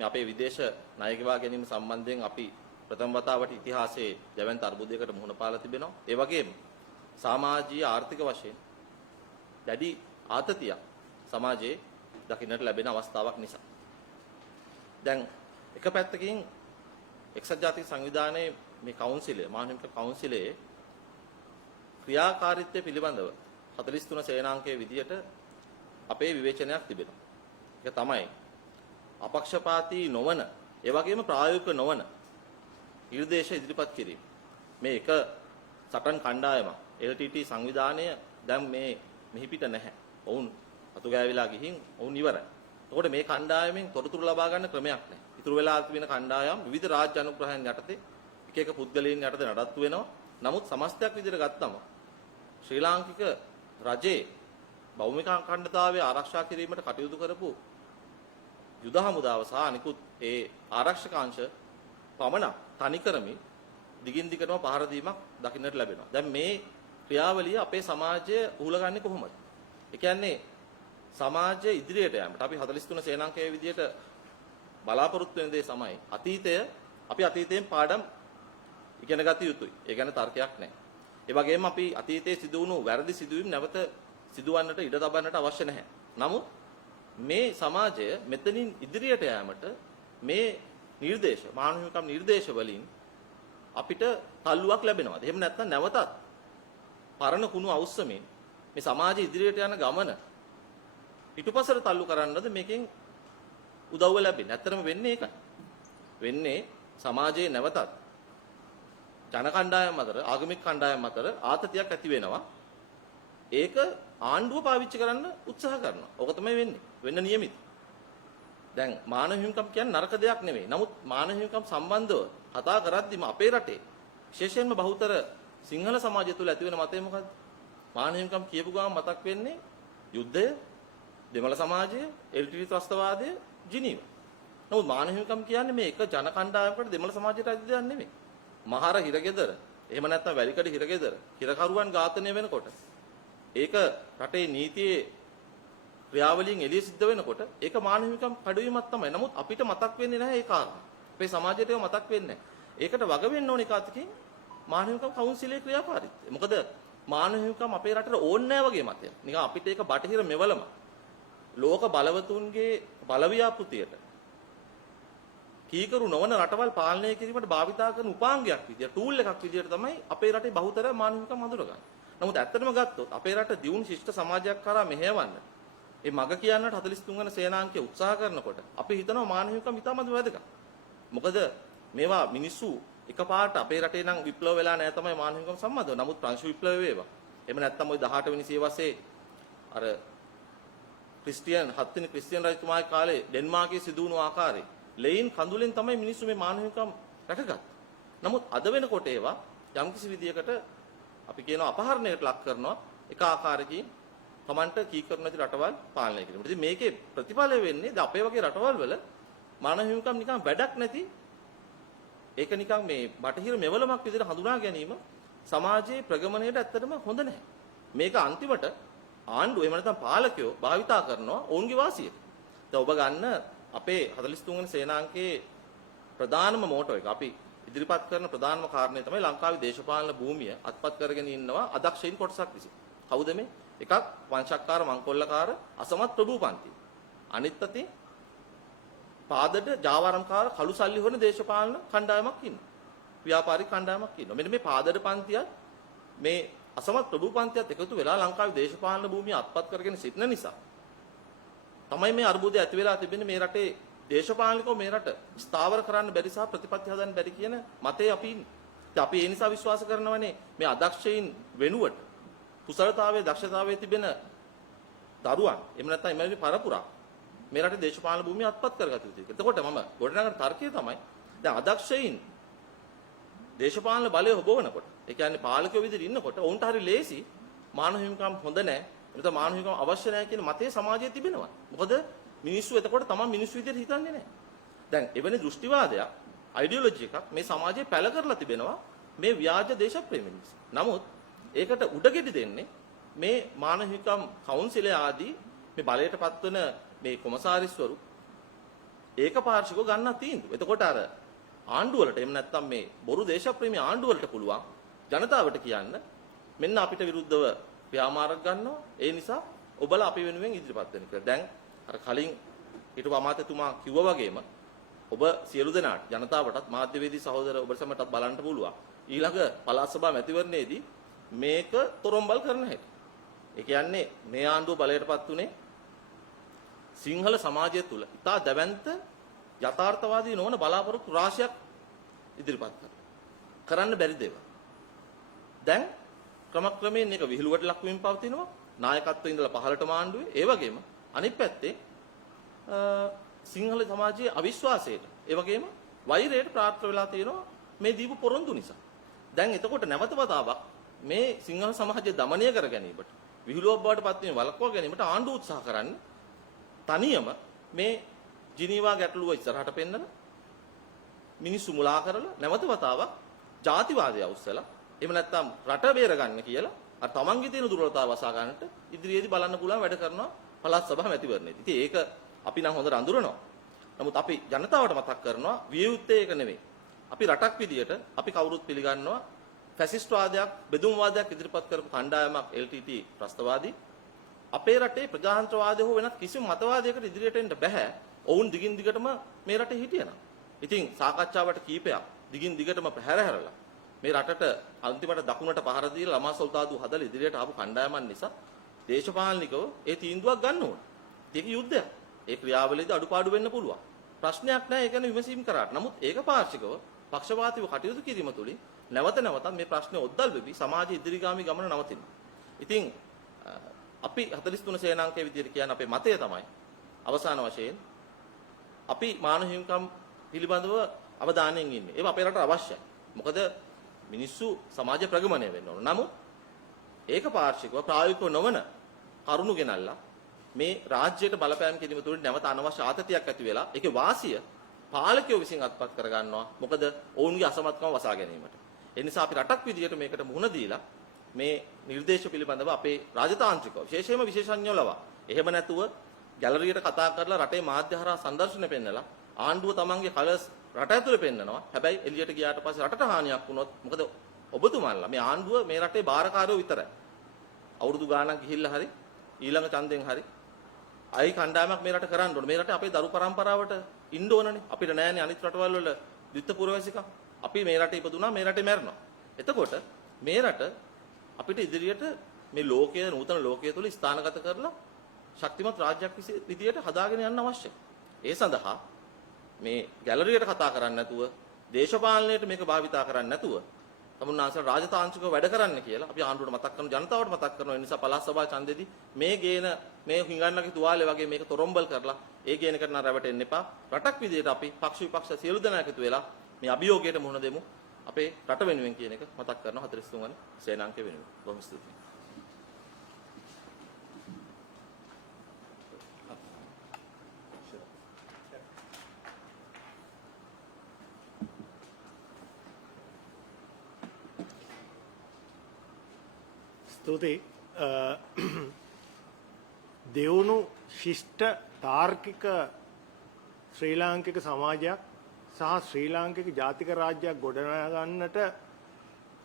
අපේ විදේශ ණය ගෙවා ගැනීම සම්බන්ධයෙන් අපි ප්‍රථම වතාවට ඉතිහාසයේ දැවැන්ත අර්බුදයකට මුහුණ පාලා තිබෙනවා. ඒ වගේම සමාජීය ආර්ථික වශයෙන් දැඩි ආතතියක් සමාජයේ දකින්නට ලැබෙන අවස්ථාවක් නිසා. දැන් එක පැත්තකින් එක්සත් ජාතික සංවිධානයේ මේ කවුන්සිලය, මානවික කවුන්සිලයේ ක්‍රියාකාරීත්වය පිළිබඳව 43 සේනාංකයේ විදියට අපේ විවේචනයක් තිබෙනවා. ඒක තමයි අපක්ෂපාතී නොවන, ඒ වගේම ප්‍රායෝගික නොවන නිර්දේශ ඉදිරිපත් කිරීම. මේ එක සටන් කණ්ඩායමක් LTT සංවිධානය දැන් මේ මිහිපිට නැහැ. ඔවුන් අතු ගෑවිලා ගිහින් ඔවුන් ඉවරයි. එතකොට මේ කණ්ඩායමෙන් තොරතුරු ලබා ගන්න ක්‍රමයක් නැහැ. ඉතුරු වෙලා තිබෙන කණ්ඩායම් විවිධ රාජ්‍ය අනුග්‍රහයන් යටතේ එක එක පුද්ගලයන් යටතේ නඩත්තු වෙනවා. නමුත් සමස්තයක් විදිහට ගත්තම ශ්‍රී ලාංකික රජයේ භෞමික අඛණ්ඩතාවය ආරක්ෂා කිරීමට කටයුතු කරපු යුද හමුදාව සහ අනිකුත් ඒ ආරක්ෂක අංශ පමණක් තනිකරමින් දිගින් දිගටම පහර දීමක් දකින්නට ලැබෙනවා. දැන් මේ ක්‍රියාවලිය අපේ සමාජය උහුලගන්නේ කොහොමද? ඒ කියන්නේ සමාජය ඉදිරියට යෑමට අපි 43 සේනාංකයේ විදියට බලාපොරොත්තු වෙන දේ තමයි අපි අතීතයෙන් පාඩම් ඉගෙන ගත යුතුයි. ඒ ගැන තර්කයක් නැහැ. ඒ වගේම අපි අතීතයේ සිදු වුණු වැරදි සිදුවීම් නැවත සිදුවන්නට ඉඩ තබන්නට අවශ්‍ය නැහැ. නමුත් මේ සමාජය මෙතනින් ඉදිරියට යෑමට මේ නිර්දේශ, මානව හිමිකම් නිර්දේශ වලින් අපිට තල්ලුවක් ලැබෙනවා. එහෙම නැත්නම් නැවතත් පරණ කුණු අවුස්සමින් මේ සමාජය ඉදිරියට යන ගමන පිටුපසට තල්ලු කරන්නද මේකෙන් උදව්ව ලැබෙන්නේ. ඇත්තටම වෙන්නේ ඒකයි. වෙන්නේ සමාජයේ නැවතත් ජන කණ්ඩායම් අතර, ආගමික කණ්ඩායම් අතර ආතතියක් ඇති වෙනවා. ඒක ආණ්ඩුව පාවිච්චි කරන්න උත්සාහ කරනවා. ඕක තමයි වෙන්නේ. වෙන්න නියමිත. දැන් මානව හිමිකම් කියන්නේ නරක දෙයක් නෙවෙයි. නමුත් මානව හිමිකම් සම්බන්ධව කතා කරද්දිම අපේ රටේ විශේෂයෙන්ම බහුතර සිංහල සමාජය තුළ ඇති වෙන මතය මොකද්ද? මානව හිමිකම් කියපු ගමන් මතක් වෙන්නේ යුද්ධය, දෙමළ සමාජය, LTT ත්‍රස්තවාදය, ජිනීව. නමුත් මානව හිමිකම් කියන්නේ මේ එක ජන කණ්ඩායමකට දෙමළ සමාජයට අයිති දෙයක් නෙවෙයි. මහර හිරගෙදර, එහෙම නැත්නම් වැලිකඩ හිරගෙදර හිරකරුවන් ඝාතනය වෙනකොට ඒක රටේ නීතියේ ක්‍රියාවලියෙන් එළිය සිද්ධ වෙනකොට ඒක මානව හිමිකම් කඩවීමක් තමයි. නමුත් අපිට මතක් වෙන්නේ නැහැ ඒ කාරණා. අපේ සමාජයට ඒක මතක් වෙන්නේ නැහැ. ඒකට වග වෙන්න ඕනේ කාතකින් මානව හිමිකම් කවුන්සිලේ ක්‍රියාකාරීත්වය. මොකද මානව හිමිකම් අපේ රටට ඕනේ නැහැ වගේ මතයක්. නිකන් අපිට ඒක බටහිර මෙවලම ලෝක බලවතුන්ගේ බලව්‍යාපෘතියට කීකරු නොවන රටවල් පාලනය කිරීමට භාවිතා කරන උපාංගයක් විදියට, ටූල් එකක් විදියට තමයි අපේ රටේ බහුතර මානව හිමිකම් හඳුනගන්නේ. නමුත් ඇත්තටම ගත්තොත් අපේ රට දියුණු ශිෂ්ට සමාජයක් කරා මෙහෙයවන්න මේ මග කියන්නට 43 වෙනි සේනාංකය උත්සාහ කරනකොට අපි හිතනවා මානව හිමිකම් ඉතාමත් වැදගත්. මොකද මේවා මිනිස්සු එකපාරට අපේ රටේ නම් විප්ලව වෙලා නැහැ තමයි මානව හිමිකම් සම්බන්ධව. නමුත් ප්‍රංශ විප්ලවය වේවා. එහෙම නැත්නම් ওই 18 වෙනි සියවසේ අර ක්‍රිස්තියන් 7 වෙනි ක්‍රිස්තියන් රජතුමාගේ කාලේ ඩෙන්මාර්කයේ සිදු වුණු ආකාරයේ ලෙයින් කඳුලෙන් තමයි මිනිස්සු මේ මානව හිමිකම් රැකගත්තේ. නමුත් අද වෙනකොට ඒවා යම්කිසි විදියකට අපි කියනවා අපහරණයකට ලක් කරනවා එක ආකාරයකින් Tamanට කීකරු නැති රටවල් පාලනය කිරීම. ඉතින් මේකේ ප්‍රතිඵලය වෙන්නේ ද අපේ වගේ රටවල් වල මානව හිමිකම් නිකන් වැඩක් නැති, ඒක නිකන් මේ බටහිර මෙවලමක් විදිහට හඳුනා ගැනීම සමාජයේ ප්‍රගමණයට ඇත්තටම හොඳ නැහැ. මේක අන්තිමට ආණ්ඩුව එහෙම නැත්නම් පාලකයෝ භාවිතා කරනවා ඔවුන්ගේ වාසියට. දැන් ඔබ ගන්න අපේ 43 වෙනි සේනාංකයේ ප්‍රධානම මෝටෝ එක අපි ඉදිරිපත් කරන ප්‍රධානම කාරණය තමයි ලංකාවේ දේශපාලන භූමිය අත්පත් කරගෙන ඉන්නවා අදක්ෂයින් කොටසක් විසින්. කවුද මේ? එකක් වංශක්කාර මංකොල්ලකාර අසමත් ප්‍රභූපන්ති. අනිත් අතින් පාදඩ ජාවාරම්කාර කළු සල්ලි හොරන දේශපාලන කණ්ඩායමක් ඉන්නවා. ව්‍යාපාරික කණ්ඩායමක් ඉන්නවා. මෙන්න මේ පාදඩ පන්තියත් මේ අසමත් ප්‍රභූපන්තියත් එකතු වෙලා ලංකාවේ දේශපාලන භූමිය අත්පත් කරගෙන සිටින නිසා තමයි මේ අර්බුදය ඇති වෙලා තිබෙන්නේ. මේ රටේ දේශපාලනිකව මේ රට ස්ථාවර කරන්න බැරි සහ ප්‍රතිපත්ති හදන්න බැරි කියන මතේ අපි ඉන්නේ. අපි ඒ නිසා විශ්වාස කරනවානේ මේ අදක්ෂයින් වෙනුවට කුසලතාවයේ දක්ෂතාවයේ තිබෙන දරුවන් එහෙම නැත්නම් එමෙලි පරපුරක් මේ රටේ දේශපාලන භූමිය අත්පත් කරගත යුතුයි. එතකොට මම ගොඩනගන තර්කය තමයි දැන් අදක්ෂයින් දේශපාලන බලය හොබවනකොට ඒ කියන්නේ පාලකයෝ විදිහට ඉන්නකොට ඔවුන්ට හරි ලේසි මානව හිමිකම් හොඳ නැහැ. එතන මානව හිමිකම් අවශ්‍ය නැහැ කියන මතේ සමාජයේ තිබෙනවා. මොකද මිනිස්සු එතකොට තමයි මිනිස්සු විදිහට හිතන්නේ නැහැ. දැන් එවැනි දෘෂ්ටිවාදයක්, අයිඩියොලොජි එකක් මේ සමාජයේ පැල කරලා තිබෙනවා මේ ව්‍යාජ දේශප්‍රේමී නිසා. නමුත් ඒකට උඩගෙඩි දෙන්නේ මේ මානව හිමිකම් කවුන්සිලය ආදී මේ බලයට පත්වන මේ කොමසාරිස්වරු ඒකපාර්ශ්විකව ගන්න තීන්දුව. එතකොට අර ආණ්ඩුවලට එහෙම නැත්නම් මේ බොරු දේශප්‍රේමී ආණ්ඩුවලට පුළුවන් ජනතාවට කියන්න මෙන්න අපිට විරුද්ධව ක්‍රියාමාර්ග ගන්නවා. ඒ නිසා ඔබලා අපි වෙනුවෙන් ඉදිරිපත් වෙන්න කියලා. දැන් අර කලින් හිටපු අමාත්‍යතුමා කිව්වා වගේම ඔබ සියලු දෙනාට ජනතාවටත් මාධ්‍යවේදී සහෝදර ඔබ සමටත් බලන්න පුළුවන්. ඊළඟ පළාත් සභා මැතිවරණයේදී මේක තොරම්බල් කරන හැටි. ඒ කියන්නේ මේ ආණ්ඩුව බලයටපත් උනේ සිංහල සමාජය තුල ඉතා දැවැන්ත යථාර්ථවාදී නොවන බලාපොරොත්තු රාශියක් ඉදිරිපත් කරන්න බැරි දේවල්. දැන් ක්‍රමක්‍රමයෙන් මේක විහිළුවට ලක් වෙමින් පවතිනවා. නායකත්වයේ ඉඳලා පහළටම ආණ්ඩුවේ. ඒ වගේම අනිත් පැත්තේ සිංහල සමාජයේ අවිශ්වාසයට, ඒ වගේම වෛරයට ප්‍රාර්ථනා වෙලා තියෙනවා මේ දීපු පොරොන්දු නිසා. දැන් එතකොට නැවත වතාවක් මේ සිංහල සමාජය দমনය කර ගැනීමට, විහිළුවක් බවට පත් වීම වළක්වා ගැනීමට ආණ්ඩුව උත්සාහ කරන්නේ තනියම මේ ජිනීවා ගැටලුව ඉස්සරහට පෙන්නලා මිනිස්සු මුලා කරලා නැවත වතාවක් ජාතිවාදය උස්සලා එහෙම නැත්නම් රට බේරගන්න කියලා අර තමන්ගේ තියෙන දුර්වලතාව වසා ගන්නට ඉදිරියේදී බලන්න පුළුවන් වැඩ කරනවා පළාත් සභා මැතිවරණයේදී. ඉතින් ඒක අපි නම් හොඳට අඳුරනවා. නමුත් අපි ජනතාවට මතක් කරනවා වියුත්තේ ඒක නෙමෙයි. අපි රටක් විදියට අපි කවුරුත් පිළිගන්නවා ෆැසිස්ට් වාදයක්, බෙදුම් වාදයක් ඉදිරිපත් කරපු කණ්ඩායමක් LTT ප්‍රස්තවාදී. අපේ රටේ ප්‍රජාතන්ත්‍රවාදය හෝ වෙනත් කිසිම මතවාදයකට ඉදිරියට එන්න බෑ. ඔවුන් දිගින් දිගටම මේ රටේ හිටියනම්. ඉතින් සාකච්ඡාවට කීපයක් දිගින් දිගටම පැහැර හැරලා මේ රටට අන්තිමට දකුණට පහර දීලා ළමා සොල්දාදු හදලා ඉදිරියට ආපු කණ්ඩායමන් නිසා දේශපාලනිකව ඒ තීන්දුවක් ගන්න ඕන. ඒක යුද්ධයක්. ඒ ක්‍රියාවලියේදී අඩුපාඩු වෙන්න පුළුවන්. ප්‍රශ්නයක් නැහැ. ඒ ගැන විමසීම් කරාට. නමුත් ඒක පාර්ශිකව පක්ෂපාතීව කටයුතු කිරීම තුළින් නැවත නැවතත් මේ ප්‍රශ්නේ ඔද්දල් වෙවි සමාජයේ ඉදිරිගාමී ගමන නවතිනවා. ඉතින් අපි 43 සේනාංකයේ විදිහට කියන අපේ මතය තමයි අවසාන වශයෙන් අපි මානව හිමිකම් පිළිබඳව අවධානයෙන් ඉන්නේ. ඒක අපේ රටට අවශ්‍යයි. මොකද මිනිස්සු සමාජ ප්‍රගමණය වෙන්න ඕන. නමුත් ඒක පාර්ශිකව ප්‍රායෝගිකව නොවන කරුණු ගෙනල්ලා මේ රාජ්‍යයට බලපෑම් කිරීම තුළින් නැවත අනවශ්‍ය ආතතියක් ඇති වෙලා ඒකේ වාසිය පාලකයෝ විසින් අත්පත් කර ගන්නවා. මොකද ඔවුන්ගේ අසමත්කම වසා ගැනීමට. ඒ නිසා අපි රටක් විදියට මේකට මුහුණ දීලා මේ නිර්දේශ පිළිබඳව අපේ රාජතාන්ත්‍රිකව විශේෂයෙන්ම විශේෂඥයෝ ලවා එහෙම නැතුව ගැලරියට කතා කරලා රටේ මාධ්‍ය හරහා සංදර්ශන පෙන්නලා ආණ්ඩුව තමන්ගේ කලර්ස් රට ඇතුලේ පෙන්නනවා. හැබැයි එළියට ගියාට පස්සේ රටට හානියක් වුණොත් මොකද ඔබතුමාලා මේ ආණ්ඩුව මේ රටේ බාරකාරයෝ විතරයි. අවුරුදු ගාණක් ගිහිල්ලා හරි ඊළඟ ඡන්දෙන් හරි අයි කණ්ඩායමක් මේ රට කරන්න ඕනේ. මේ රටේ අපේ දරු පරම්පරාවට ඉන්න ඕනනේ. අපිට නෑනේ අනිත් රටවල් වල ද්විත්ව පුරවැසිකම්. අපි මේ රටේ ඉපදුනා මේ රටේ මැරෙනවා. එතකොට මේ රට අපිට ඉදිරියට මේ ලෝකයේ නූතන ලෝකයේ තුල ස්ථානගත කරලා ශක්තිමත් රාජ්‍යයක් විදියට හදාගෙන යන්න අවශ්‍යයි. ඒ සඳහා මේ ගැලරියට කතා කරන්නේ නැතුව දේශපාලනයට මේක භාවිතා කරන්නේ නැතුව තමුන්නාන්සලා රාජතාන්ත්‍රිකව වැඩ කරන්න කියලා අපි ආණ්ඩුවට මතක් කරන ජනතාවට මතක් කරනවා. ඒ නිසා පළාත් සභා ඡන්දෙදී මේ ගේන මේ හිඟන්නගේ තුවාලේ වගේ මේක තොරම්බල් කරලා ඒ ගේනකට නම් රැවටෙන්න එපා. රටක් විදියට අපි පක්ෂ විපක්ෂ සියලු දෙනා එකතු වෙලා මේ අභියෝගයට මුහුණ දෙමු. අපේ රට වෙනුවෙන් කියන එක මතක් කරනවා 43 වන සේනාංකය වෙනුවෙන්. බොහොම ස්තුතියි. ස්තුතියි. දෙවුණු ශිෂ්ට තාර්කික ශ්‍රී ලාංකික සමාජයක් සහ ශ්‍රී ලාංකික ජාතික රාජ්‍යයක් ගොඩනගා ගන්නට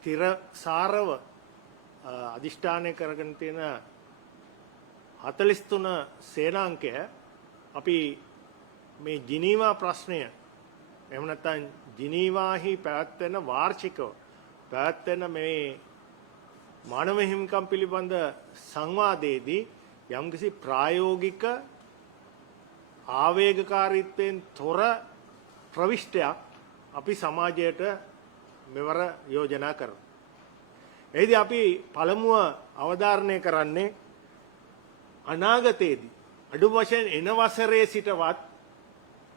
තිරසාරව අදිෂ්ඨානය කරගෙන තියෙන 43 සේනාංකය අපි මේ ජිනීවා ප්‍රශ්නය එහෙම නැත්නම් ජිනීවාහි පැවැත්වෙන වාර්ෂිකව පැවැත්වෙන මේ මානව හිමිකම් පිළිබඳ සංවාදයේදී යම්කිසි ප්‍රායෝගික ආවේගකාරීත්වයෙන් තොර ප්‍රවිෂ්ටයක් අපි සමාජයට මෙවර යෝජනා කරනවා. එහිදී අපි පළමුව අවධාරණය කරන්නේ අනාගතයේදී අඩු වශයෙන් එන වසරේ සිටවත්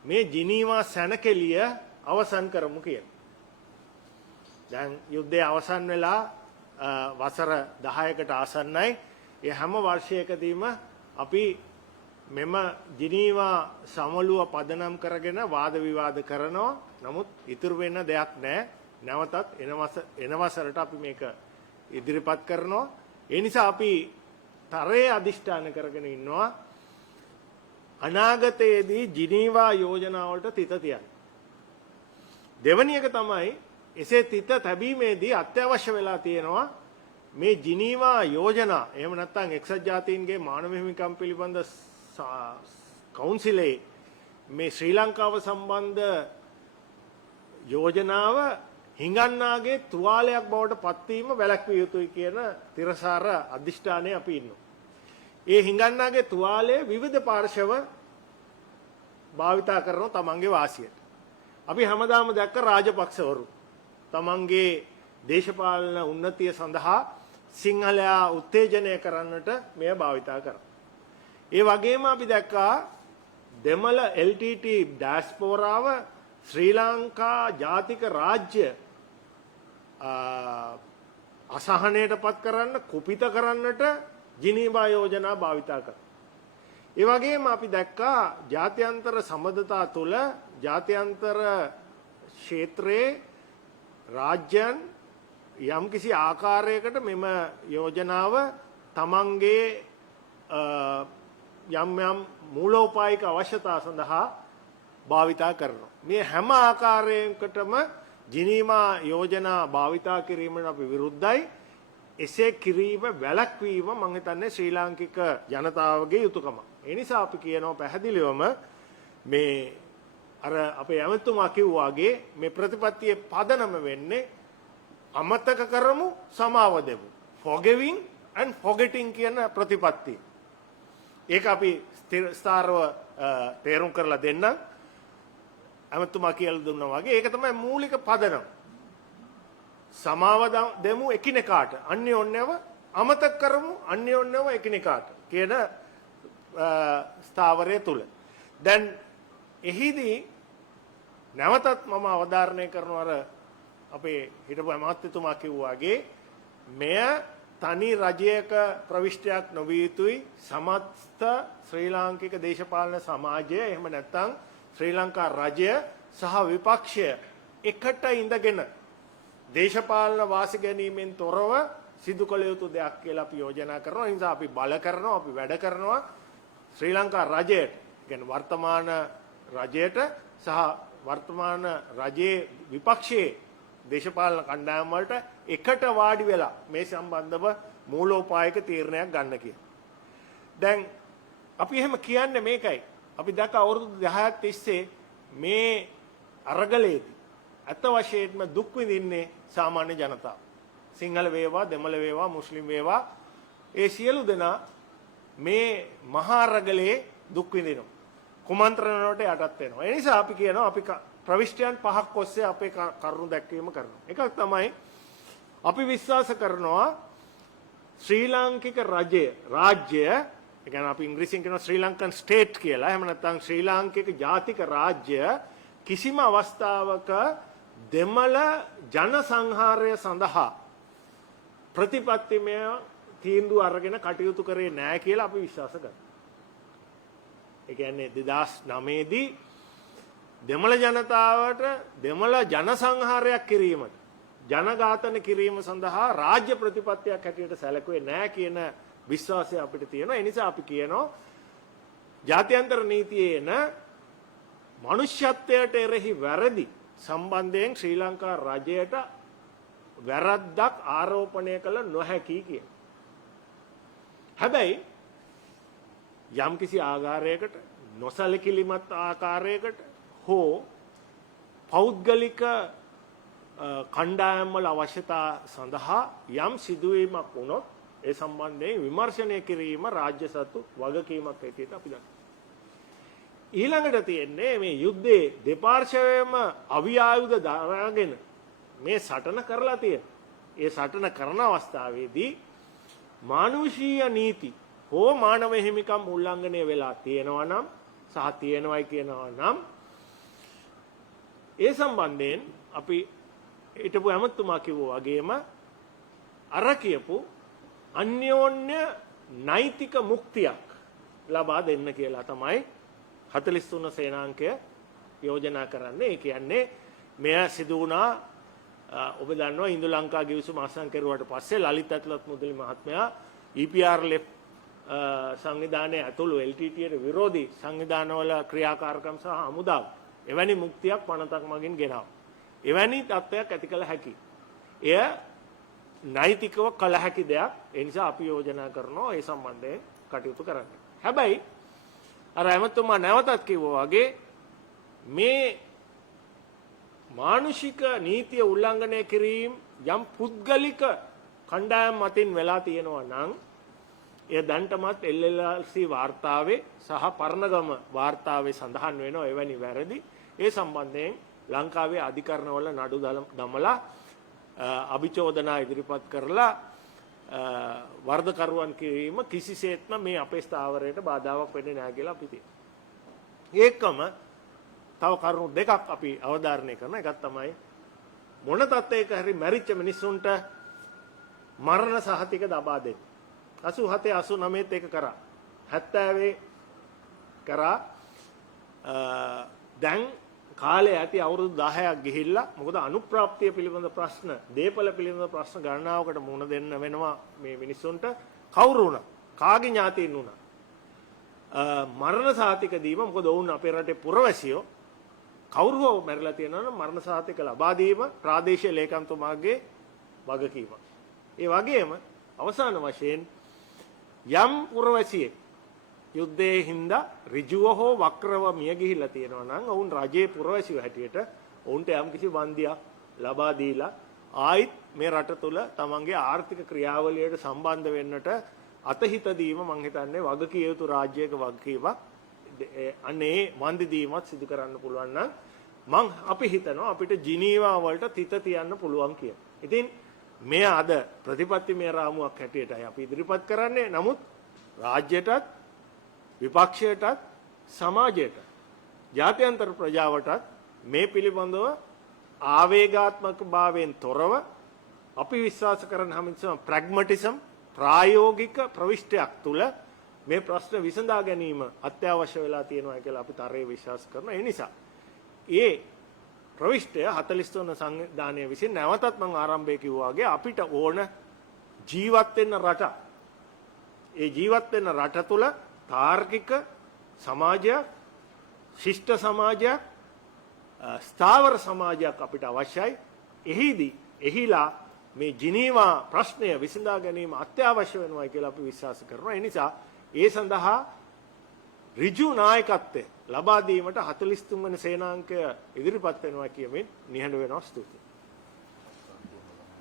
මේ ජිනීවා සැනකෙළිය අවසන් කරමු කියලා. දැන් යුද්ධය අවසන් වෙලා වසර 10කට ආසන්නයි. ඒ හැම වර්ෂයකදීම අපි මෙම ජිනීවා සමළුව පදනම් කරගෙන වාද විවාද කරනවා. නමුත් ඉතුරු වෙන දෙයක් නැහැ. නැවතත් එන වසරට අපි මේක ඉදිරිපත් කරනවා. ඒ නිසා අපි තරයේ අදිෂ්ඨාන කරගෙන ඉන්නවා අනාගතයේදී ජිනීවා යෝජනාවලට තිත තියන්න. දෙවැනි එක තමයි එසේ තිත තැබීමේදී අත්‍යවශ්‍ය වෙලා තියෙනවා මේ ජිනීවා යෝජනා එහෙම නැත්නම් එක්සත් ජාතීන්ගේ මානව හිමිකම් පිළිබඳ කවුන්සිලේ මේ ශ්‍රී ලංකාව සම්බන්ධ යෝජනාව හිඟන්නාගේ තුවාලයක් බවට පත්වීම වැළැක්විය යුතුයි කියන තිරසාර අධිෂ්ඨානයේ අපි ඉන්නවා. ඒ හිඟන්නාගේ තුවාලය විවිධ පාර්ශව භාවිතා කරන තමන්ගේ වාසියට. අපි හැමදාම දැක්ක රාජපක්ෂවරු තමන්ගේ දේශපාලන උන්නතිය සඳහා සිංහලයා උත්තේජනය කරන්නට මෙය භාවිතා කරා. ඒ වගේම අපි දැක්කා දෙමළ LTT ඩෑස්පෝරාව ශ්‍රී ලංකා ජාතික රාජ්‍ය අසහනයට පත් කරන්න කුපිත කරන්නට ජිනීවා යෝජනා භාවිතා කරා. ඒ වගේම අපි දැක්කා ජාත්‍යන්තර සම්බන්ධතා තුළ ජාත්‍යන්තර ක්ෂේත්‍රයේ රාජ්‍යයන් යම්කිසි ආකාරයකට මෙම යෝජනාව තමන්ගේ යම් යම් මූලෝපායික අවශ්‍යතා සඳහා භාවිතා කරනවා. මේ හැම ආකාරයකටම ජිනීවා යෝජනා භාවිතා කිරීමට අපි විරුද්ධයි. එසේ කිරීම වැළැක්වීම මම හිතන්නේ ශ්‍රී ලාංකික ජනතාවගේ යුතුයකමක්. ඒ නිසා අපි කියනවා පැහැදිලිවම මේ අර අපේ ඇමතුමා කිව්වාගේ මේ ප්‍රතිපත්තියේ පදනම වෙන්නේ අමතක කරමු සමාව දෙමු. forgiving and forgetting කියන ප්‍රතිපත්තිය. ඒක අපි ස්ථාරව තේරුම් කරලා දෙන්න. ඇමතුමා කියලා දුන්නා වගේ ඒක තමයි මූලික පදනම. සමාව දෙමු එකිනෙකාට අන්‍යෝන්‍යව අමතක කරමු අන්‍යෝන්‍යව එකිනෙකාට කියන ස්ථාවරය තුල. දැන් එහිදී නැවතත් මම අවධාරණය කරනවා අර අපේ හිටපු අමාත්‍යතුමා කිව්වාගේ මෙය තනි රජයක ප්‍රවිෂ්ටයක් නොවිය යුතුයි සමස්ත ශ්‍රී ලාංකික දේශපාලන සමාජය එහෙම නැත්නම් ශ්‍රී ලංකා රජය සහ විපක්ෂය එකට ඉඳගෙන දේශපාලන වාසි ගැනීමෙන් තොරව සිදු කළ යුතු දෙයක් කියලා අපි යෝජනා කරනවා. ඒ නිසා අපි බල කරනවා අපි වැඩ කරනවා ශ්‍රී ලංකා රජයට කියන්නේ වර්තමාන රජයට සහ වර්තමාන රජයේ විපක්ෂයේ දේශපාලන කණ්ඩායම් වලට එකට වාඩි වෙලා මේ සම්බන්ධව මූලෝපායක තීරණයක් ගන්න කියලා. දැන් අපි එහෙම කියන්නේ මේකයි. අපි දැක්ක අවුරුදු 10ක් තිස්සේ මේ අරගලයේදී අත වශයෙන්ම දුක් විඳින්නේ සාමාන්‍ය ජනතාව. සිංහල වේවා, දෙමළ වේවා, මුස්ලිම් වේවා ඒ සියලු දෙනා මේ මහා අරගලයේ දුක් විඳිනවා. කුමන්ත්‍රණ වලට යටත් වෙනවා. ඒ නිසා අපි කියනවා අපි ප්‍රවිෂ්ටයන් පහක් ඔස්සේ අපේ කරුණු දැක්වීම කරනවා. එකක් තමයි අපි විශ්වාස කරනවා ශ්‍රී ලාංකික රාජ්‍ය ඒ කියන්නේ අපි ඉංග්‍රීසියෙන් කියනවා ශ්‍රී ලංකන් ස්ටේට් කියලා. එහෙම නැත්නම් ශ්‍රී ලාංකික ජාතික රාජ්‍ය කිසිම අවස්ථාවක දෙමළ ජන සංහාරය සඳහා ප්‍රතිපත්තිමය තීන්දුව අරගෙන කටයුතු කරේ නැහැ කියලා අපි විශ්වාස කරනවා. ඒ කියන්නේ 2009 දී දෙමළ ජනතාවට දෙමළ ජන සංහාරයක් කිරීමට ජනඝාතන කිරීම සඳහා රාජ්‍ය ප්‍රතිපත්තියක් හැටියට සැලකුවේ නැහැ කියන විශ්වාසය අපිට තියෙනවා. ඒ නිසා අපි කියනවා ජාත්‍යන්තර නීතියේ එන මනුෂ්‍යත්වයට එරෙහි වැරදි සම්බන්ධයෙන් ශ්‍රී ලංකා රජයට වැරද්දක් ආරෝපණය කළ නොහැකි කියන. හැබැයි යම්කිසි ආකාරයකට නොසලකිලිමත් ආකාරයකට හෝ පෞද්ගලික කණ්ඩායම් වල අවශ්‍යතා සඳහා යම් සිදුවීමක් වුණොත් ඒ සම්බන්ධයෙන් විමර්ශනය කිරීම රාජ්‍ය සතු වගකීමක් හැටියට අපි දන්නවා. ඊළඟට තියෙන්නේ මේ යුද්ධයේ දෙපාර්ශ්වයම අවි ආයුධ දරාගෙන මේ සටන කරලා තියෙන. ඒ සටන කරන අවස්ථාවේදී මානුෂීය නීති හෝ මානව හිමිකම් උල්ලංඝනය වෙලා තියෙනවා නම් සහ තියෙනවයි කියනවා නම් ඒ සම්බන්ධයෙන් අපි හිටපු ඇමතුමා කිව්වා වගේම අර කියපු අන්‍යෝන්‍ය නෛතික මුක්තියක් ලබා දෙන්න කියලා තමයි 43 සේනාංකය යෝජනා කරන්නේ. ඒ කියන්නේ මෙය සිදු වුණා ඔබ දන්නවා ඉන්දු ලංකා ගිවිසුම අත්සන් කෙරුවට පස්සේ ලලිත් ඇතුළත් මුදලි මහත්මයා EPRLF සංවිධානයේ ඇතුළු LTTට විරෝධී සංවිධානවල ක්‍රියාකාරකම් සහ හමුදාව එවැනි මුක්තියක් පනතක් මගින් ගෙනාවා. එවැනි තත්ත්වයක් ඇති කළ හැකි. එය නෛතිකව කළ හැකි දෙයක්. ඒ නිසා අපි යෝජනා කරනවා ඒ සම්බන්ධයෙන් කටයුතු කරන්න. හැබැයි අර ඇමතුමා නැවතත් කිව්වා වගේ මේ මානුෂික නීතිය උල්ලංඝනය කිරීම යම් පුද්ගලික කණ්ඩායම් මතින් වෙලා තියෙනවා නම් එය දැන්ටමත් LLC වාර්තාවේ සහ පරණගම වාර්තාවේ සඳහන් වෙනවා එවැනි වැරදි. ඒ සම්බන්ධයෙන් ලංකාවේ අධිකරණවල නඩු දමලා අභිචෝදනා ඉදිරිපත් කරලා වර්ධකරුවන් කිරීම කිසිසේත්ම මේ අපේ ස්ථාවරයට බාධාවක් වෙන්නේ නැහැ කියලා අපි තියෙනවා. ඒකම තව කරුණු දෙකක් අපි අවධාරණය කරනවා. එකක් තමයි මොන තත්ත්වයක හරි මැරිච්ච මිනිස්සුන්ට මරණ සහතික ලබා දෙන්න. 87 89 ඒක කරා. 70 කරා. දැන් කාලේ ඇති අවුරුදු 10ක් ගිහිල්ලා මොකද අනුප්‍රාප්තිය පිළිබඳ ප්‍රශ්න, දේපල පිළිබඳ ප්‍රශ්න ගණනාවකට මුහුණ දෙන්න වෙනවා මේ මිනිස්සුන්ට. කවුරු වුණා? කාගේ ඥාතීන් වුණා? මරණ සහතික දීම මොකද වුණ අපේ රටේ පුරවැසියෝ කවුරු හෝ මැරිලා තියෙනවා නම් මරණ සහතික ලබා දීම ප්‍රාදේශීය ලේකම්තුමාගේ වගකීමක්. ඒ වගේම අවසාන වශයෙන් යම් පුරවැසියෙක් යුද්ධයේ හින්දා ඍජුව හෝ වක්‍රව මිය ගිහිල්ලා තියෙනවා නම් ඔවුන් රජයේ පුරවැසියෝ හැටියට ඔවුන්ට යම් කිසි වන්දියක් ලබා දීලා ආයිත් මේ රට තුළ තමන්ගේ ආර්ථික ක්‍රියාවලියට සම්බන්ධ වෙන්නට අතහිත දීම මම හිතන්නේ වගකිය යුතු රාජ්‍යයක වගකීමක්. අනේ වන්දි දීමත් සිදු කරන්න පුළුවන් නම් අපි හිතනවා අපිට ජිනීවා වලට තිත තියන්න පුළුවන් කියලා. ඉතින් මේ අද ප්‍රතිපත්තිමය රාමුවක් හැටියටයි අපි ඉදිරිපත් කරන්නේ. නමුත් රාජ්‍යයටත් විපක්ෂයටත් සමාජයටත් ජාත්‍යන්තර ප්‍රජාවටත් මේ පිළිබඳව ආවේගාත්මක භාවයෙන් තොරව අපි විශ්වාස කරන හැමතිස්සම ප්‍රැග්මැටිසම් ප්‍රායෝගික ප්‍රවිෂ්ටයක් තුල මේ ප්‍රශ්න විසඳා ගැනීම අත්‍යවශ්‍ය වෙලා තියෙනවා කියලා අපි තරයේ විශ්වාස කරනවා. ඒ නිසා ඒ ප්‍රවිෂ්ටය 43 වන සංවිධානය විසින් නැවතත් මම ආරම්භයේ කිව්වා වගේ අපිට ඕන ජීවත් වෙන්න රට. ඒ ජීවත් වෙන්න රට තුල තාර්කික සමාජයක්, ශිෂ්ට සමාජයක්, ස්ථාවර සමාජයක් අපිට අවශ්‍යයි. එහිලා මේ ජිනීවා ප්‍රශ්නය විසඳා ගැනීම අත්‍යවශ්‍ය වෙනවා කියලා අපි විශ්වාස කරනවා. ඒ නිසා ඒ සඳහා ඍජු නායකත්වය ලබා දීමට 43 වෙනි සේනාංකය ඉදිරිපත් වෙනවා කියමින් නිහඬ වෙනවා. ස්තුතියි.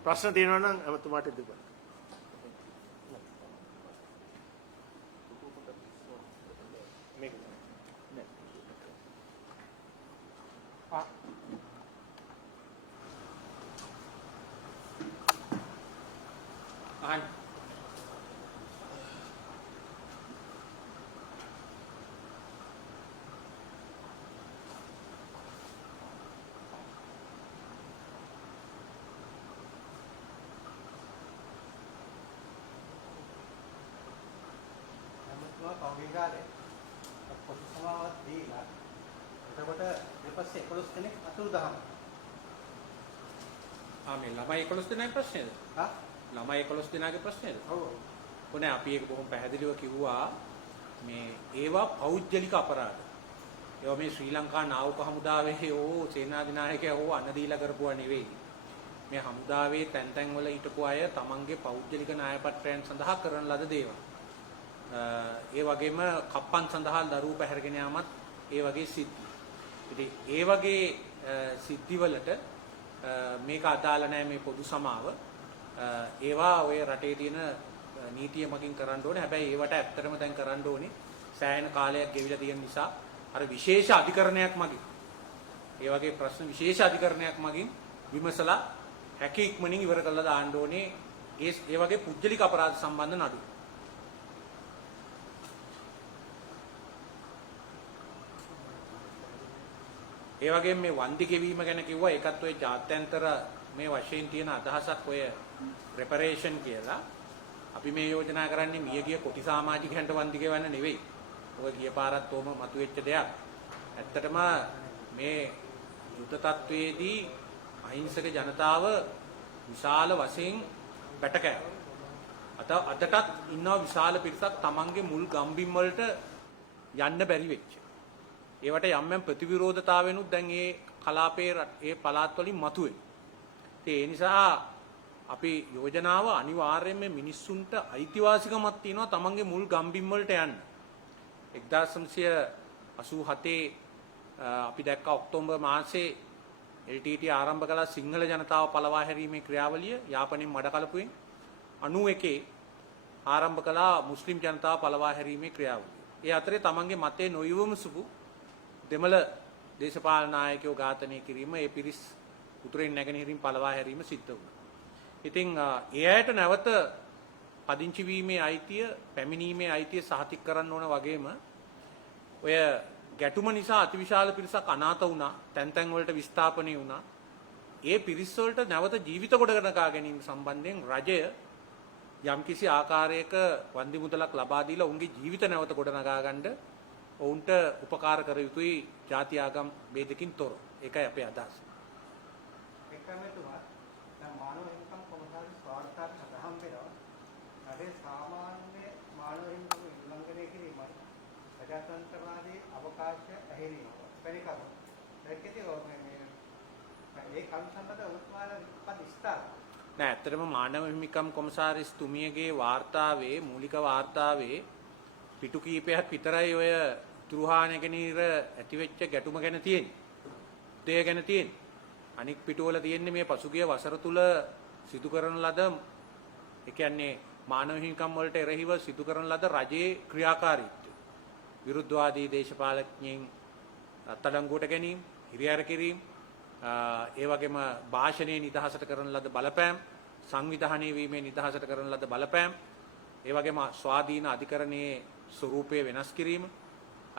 ප්‍රශ්න තියෙනවා නම් අමතුමාට ඉදිරිපත්. කවුරුන් ගානේ පොදු සභාවක් දීලා එතකොට ඊපස්සේ 11 දෙනෙක් අතුරුදහන්. මේ ළමයි 11 දෙනාගේ ප්‍රශ්නේද? ළමයි 11 දෙනාගේ ප්‍රශ්නේද? ඔව්. කොහොනේ අපි ඒක බොහොම පැහැදිලිව කිව්වා මේ ඒවා පෞද්ගලික අපරාධ. ඒවා මේ ශ්‍රී ලංකා නාවික හමුදාවේ හෝ සේනාධිනායකයා හෝ අන්න දීලා කරපුවා නෙවෙයි. මේ හමුදාවේ තැන් වල හිටපු අය තමන්ගේ පෞද්ගලික න්‍යායපත්‍රයන් සඳහා කරන ලද දේවල්. ඒ වගේම කප්පන් සඳහා දරුවෝ පැහැරගෙන යාමත් ඒ වගේ සිද්ධි. ඉතින් ඒ වගේ සිද්ධිවලට මේක අදාළ නැහැ මේ පොදු සමාව. ඒවා ඔය රටේ තියෙන නීතිය මගින් කරන්න ඕනේ. හැබැයි ඒවට ඇත්තටම දැන් කරන්න ඕනේ සෑහෙන කාලයක් ගෙවිලා තියෙන නිසා අර විශේෂ අධිකරණයක් මගින් ඒ වගේ ප්‍රශ්න විශේෂ අධිකරණයක් මගින් විමසලා හැකි ඉක්මනින් ඉවර කරලා දාන්න ඕනේ ඒ වගේ පුද්ගලික අපරාධ සම්බන්ධ නඩු. ඒ වගේම මේ වන්දි ගෙවීම ගැන කිව්වා. ඒකත් ඔය ජාත්‍යන්තර මේ වශයෙන් තියෙන අදහසක් ඔය ප්‍රෙපරේෂන් කියලා. අපි මේ යෝජනා කරන්නේ මියගිය කොටි සමාජිකයන්ට වන්දි ගෙවන්න නෙවෙයි. ඔය ගිය පාරත් තෝම මතුවෙච්ච දෙයක්. ඇත්තටම මේ යුද්ධ තත්වයේදී අහිංසක ජනතාව විශාල වශයෙන් බැටකෑවා. අදටත් ඉන්නවා විශාල පිරිසක් තමන්ගේ මුල් ගම්බිම් වලට යන්න බැරි වෙච්ච. ඒවට යම් යම් ප්‍රතිවිරෝධතාවෙනුත් දැන් ඒ කලාපයේ ඒ පළාත් වලින් මතුවේ. ඒ නිසා අපි යෝජනාව අනිවාර්යයෙන්ම මිනිස්සුන්ට අයිතිවාසිකමක් තියෙනවා තමන්ගේ මුල් ගම්බිම් වලට යන්න. 1987 අපි දැක්ක ඔක්තෝබර් මාසයේ LTT ආරම්භ කළ සිංහල ජනතාව පළවා හැරීමේ ක්‍රියාවලිය යාපනයෙන් මඩ කලපුවෙන් 91 ආරම්භ කළ මුස්ලිම් ජනතාව පළවා හැරීමේ ක්‍රියාවලිය. ඒ අතරේ තමන්ගේ මතේ නොයවමසුපු දෙමළ දේශපාලන නායකයෝ ඝාතනය කිරීම, ඒ පිරිස් උතුරෙන් නැගෙනහිරින් පළවා හැරීම සිද්ධ වුණා. ඉතින් ඒ අයට නැවත පදිංචි වීමේ අයිතිය, පැමිණීමේ අයිතිය සහතික කරන්න ඕන වගේම ඔය ගැටුම නිසා අතිවිශාල පිරිසක් අනාථ වුණා, තැන් තැන් වලට විස්ථාපනය වුණා. ඒ පිරිස් වලට නැවත ජීවිත ගොඩනගා ගැනීම සම්බන්ධයෙන් රජය යම්කිසි ආකාරයක වන්දි මුදලක් ලබා දීලා උන්ගේ ජීවිත නැවත ගොඩනගා ගන්න ඔවුන්ට උපකාර කර යුතුයි ජාති ආගම් ભેදකින් තොර. ඒකයි අපේ අදහස. එකමතුමා දැන් මානව හිමිකම් කොමසාරිස් වාර්තාවට සඳහන් වෙනවා. රටේ සාමාන්‍ය මානව හිමිකම් උල්ලංඝනය කිරීමයි ප්‍රජාතන්ත්‍රවාදී අවකාශ ඇහිරීම. වෙනිකම. දැක්කේ මේ කම්සම්පත උත්මාන විස්තර නෑ, ඇත්තටම මානව හිමිකම් කොමසාරිස් තුමියගේ වාර්තාවේ මූලික වාර්තාවේ පිටු කීපයක් විතරයි ඔය තුරුහා නැගෙනහිර ඇතිවෙච්ච ගැටුම ගැන තියෙන්නේ. දෙය ගැන තියෙන්නේ. අනික් පිටුවල තියෙන්නේ මේ පසුගිය වසර තුල සිදු කරන ලද, ඒ කියන්නේ මානව හිමිකම් වලට එරෙහිව සිදු කරන ලද රජයේ ක්‍රියාකාරීත්වය. විරුද්ධවාදී දේශපාලඥයින් අත්අඩංගුවට ගැනීම, හිරිහැර කිරීම, ඒ වගේම භාෂණයේ නිදහසට කරන ලද බලපෑම්, සංවිධානය වීමේ නිදහසට කරන ලද බලපෑම්, ඒ වගේම ස්වාධීන අධිකරණයේ ස්වරූපය වෙනස් කිරීම,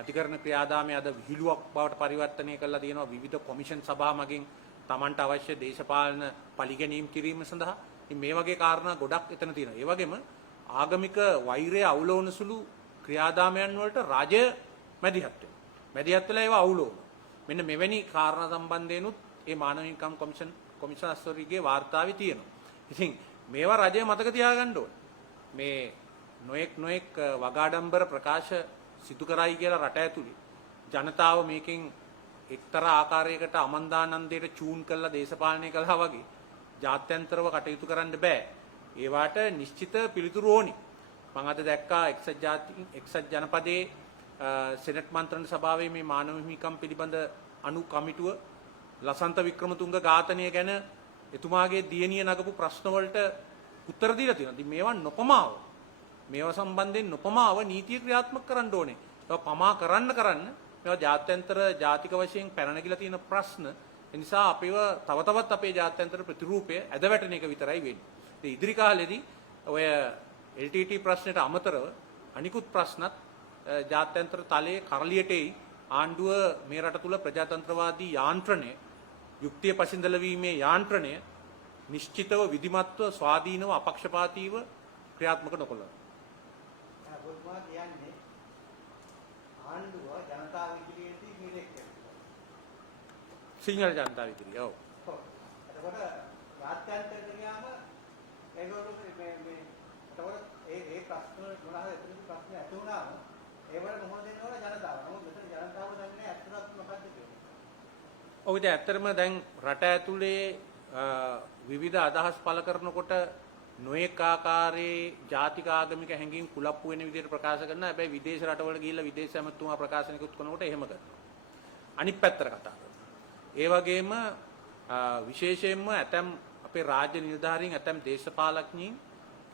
අධිකරණ ක්‍රියාදාමය අද විහිළුවක් බවට පරිවර්තනය කරලා තියෙනවා විවිධ කොමිෂන් සභා මගින් තමන්ට අවශ්‍ය දේශපාලන පරිගැනීම් කිරීම සඳහා. ඉතින් මේ වගේ කාරණා ගොඩක් එතන තියෙනවා. ඒ වගේම ආගමික වෛරය අවුලවන සුළු ක්‍රියාදාමයන් වලට රජය මැදිහත් වෙනවා. මැදිහත් වෙලා ඒවා අවුලවනවා. මෙන්න මෙවැනි කාරණා සම්බන්ධයෙන්ුත් මේ මානව හිමිකම් කොමිසාරිස්වරයාගේ වාර්තාවේ තියෙනවා. ඉතින් මේවා රජය මතක තියාගන්න ඕනේ. මේ නොඑක් වගාඩම්බර ප්‍රකාශ සිදු කරයි කියලා රට ඇතුලේ ජනතාව මේකෙන් එක්තරා ආකාරයකට අමන්දානන්දයට චූන් කරලා දේශපාලනය කළා වගේ ජාත්‍යන්තරව කටයුතු කරන්න බෑ. ඒවට නිශ්චිත පිළිතුරු ඕනි. මම අද දැක්කා එක්සත් ජනපදයේ සෙනට් මන්ත්‍රණ සභාවේ මේ මානව හිමිකම් පිළිබඳ අනු කමිටුව ලසන්ත වික්‍රමතුංග ඝාතනය ගැන එතුමාගේ දියණිය නගපු ප්‍රශ්න වලට උත්තර දීලා තියෙනවා. ඉතින් මේවා නොපමාව, මේවා සම්බන්ධයෙන් නොපමාව නීතිය ක්‍රියාත්මක කරන්න ඕනේ. ඒවා පමා කරන්න මේවා ජාත්‍යන්තර ජාතික වශයෙන් පැන නැගිලා තියෙන ප්‍රශ්න. ඒ නිසා අපිව තව තවත් අපේ ජාත්‍යන්තර ප්‍රතිරූපය ඇද වැටෙන එක විතරයි වෙන්නේ. ඉතින් ඉදිරි කාලෙදී ඔය LTT ප්‍රශ්නෙට අමතරව අනිකුත් ප්‍රශ්නත් ජාත්‍යන්තර තලයේ කරලියටයි ආණ්ඩුව මේ රට තුල ප්‍රජාතන්ත්‍රවාදී යාන්ත්‍රණය, යුක්තිය පසින්දල වීමේ යාන්ත්‍රණය නිශ්චිතව විධිමත්ව ස්වාධීනව අපක්ෂපාතීව ක්‍රියාත්මක නොකළා. බුදුමා කියන්නේ ආණ්ඩුව ජනතාව ඉදිරියේදී මිලෙක් කරනවා. සිංහල ජනතාව ඉදිරියේ. ඔව්. එතකොට රාජ්‍යන්තරයට ගියාම ඒගොල්ලෝ මේ එතකොට ඒ ප්‍රශ්න මොනවාද එතනදි ප්‍රශ්න ඇති වුණාම ඒවට මොහොත දෙන්න ඕන ජනතාව. නමුත් මෙතන ජනතාව දන්නේ ඇත්තටම මොකක්ද කියන්නේ. ඔව්, ඉතින් ඇත්තටම දැන් රට ඇතුලේ විවිධ අදහස් පළ කරනකොට නොඑක ආකාරයේ ජාතික ආගමික හැඟීම් කුලප්පු වෙන විදිහට ප්‍රකාශ කරනවා. හැබැයි විදේශ රටවල ගිහිල්ලා විදේශ ඇමතුමා ප්‍රකාශනයකුත් කරනකොට එහෙම කරනවා. අනිත් පැත්තට කතා කරනවා. ඒ වගේම විශේෂයෙන්ම ඇතම් අපේ රාජ්‍ය නිලධාරීන්, ඇතම් දේශපාලඥයින්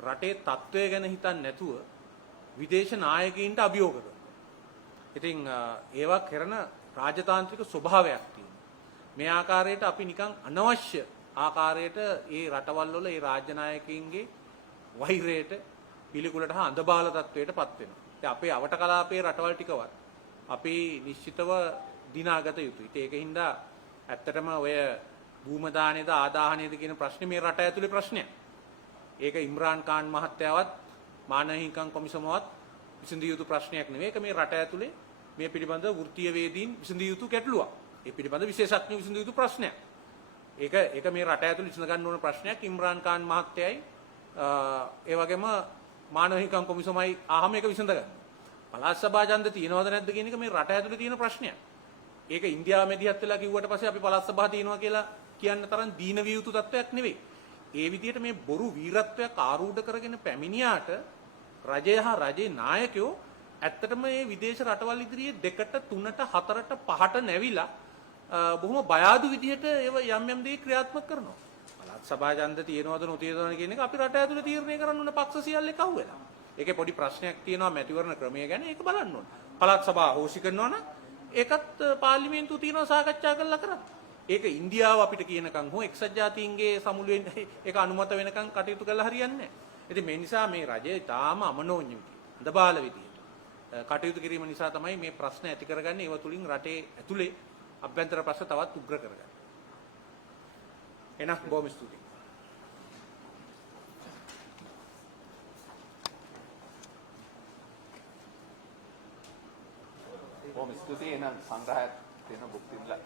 රටේ තත්ත්වය ගැන හිතන්නේ නැතුව විදේශ නායකයින්ට අභියෝග කරනවා. ඉතින් ඒවා කරන රාජතාන්ත්‍රික ස්වභාවයක් තියෙනවා. මේ ආකාරයට අපි නිකන් අනවශ්‍ය ආකාරයට ඒ රටවල් වල ඒ රාජ්‍ය නායකයින්ගේ වෛරයට, පිළිකුලට හා අඳබාල තත්වයටපත් වෙනවා. ඉතින් අපේ අවට කලාපයේ රටවල් ටිකවත් අපි නිශ්චිතව දිනාගත යුතුයි. ඒකින්ද ඇත්තටම ඔය භූමදානේද ආදාහනේද කියන ප්‍රශ්නේ මේ රට ඇතුලේ ප්‍රශ්නයක්. ඒක ඉම්රාන් ખાන් මහත්තයාවත් මානව හිමිකම් කොමිසමවත් විසඳිය යුතු ප්‍රශ්නයක් නෙවෙයි. ඒක මේ රට ඇතුලේ මේ පිළිබඳ වෘත්තීය වේදීන් විසඳිය යුතු ගැටලුවක්. ඒ පිළිබඳ විශේෂඥ විසඳිය යුතු ප්‍රශ්නයක්. ඒක මේ රට ඇතුලේ විසඳ ගන්න ඕන ප්‍රශ්නයක්. ඉම්රාන් ખાන් මහත්තයයි ඒ වගේම මානව හිමිකම් කොමිසමයි ආහම එක විසඳ ගන්න. පළාත් සභා ඡන්ද තියනවද නැද්ද කියන එක මේ රට ඇතුලේ තියෙන ප්‍රශ්නයක්. ඒක ඉන්දියාව මැදිහත් වෙලා කිව්වට පස්සේ අපි පළාත් සභාව තියෙනවා කියලා කියන්න තරම් දීන විය යුතු තත්වයක් නෙවෙයි. ඒ විදිහට මේ බොරු වීරත්වයක් ආරූඪ කරගෙන පැමිණියාට රජය හා රජයේ නායකයෝ ඇත්තටම මේ විදේශ රටවල් ඉදිරියේ 2ට 3ට 4ට 5ට නැවිලා බොහොම බය අඩු විදිහට ඒව යම් යම් දේ ක්‍රියාත්මක කරනවා. පළාත් සභා ඡන්ද තියෙනවද නොතියනවද කියන එක අපි රට ඇතුලේ තීරණය කරන්න ඕන පක්ෂ සියල්ල එකව වෙලා. ඒකේ පොඩි ප්‍රශ්නයක් තියෙනවා මැතිවරණ ක්‍රමය ගැන ඒක බලන්න ඕන. පළාත් සභාව හෝසි කරනවා නම් ඒකත් පාර්ලිමේන්තුව තියෙනවා සාකච්ඡා කරලා කරන්න. ඒක ඉන්දියාව අපිට කියනකම් හෝ එක්සත් ජාතීන්ගේ සමුළුවෙන් ඒක අනුමත වෙනකම් කටයුතු කළා හරියන්නේ නැහැ. ඉතින් මේ නිසා මේ රජය තාම අමනෝන්‍ය විදියට, අඳබාල විදියට කටයුතු කිරීම නිසා තමයි මේ ප්‍රශ්න ඇති කරගන්නේ. ඒව තුලින් රටේ ඇතුලේ අභ්‍යන්තර ප්‍රශ්න තවත් උග්‍ර කරගන්නේ. එනක් බොහොම ස්තුතියි. බොහොම ස්තුතියි. එනම් සංග්‍රහයක් තියෙන බුක් තිබුණා.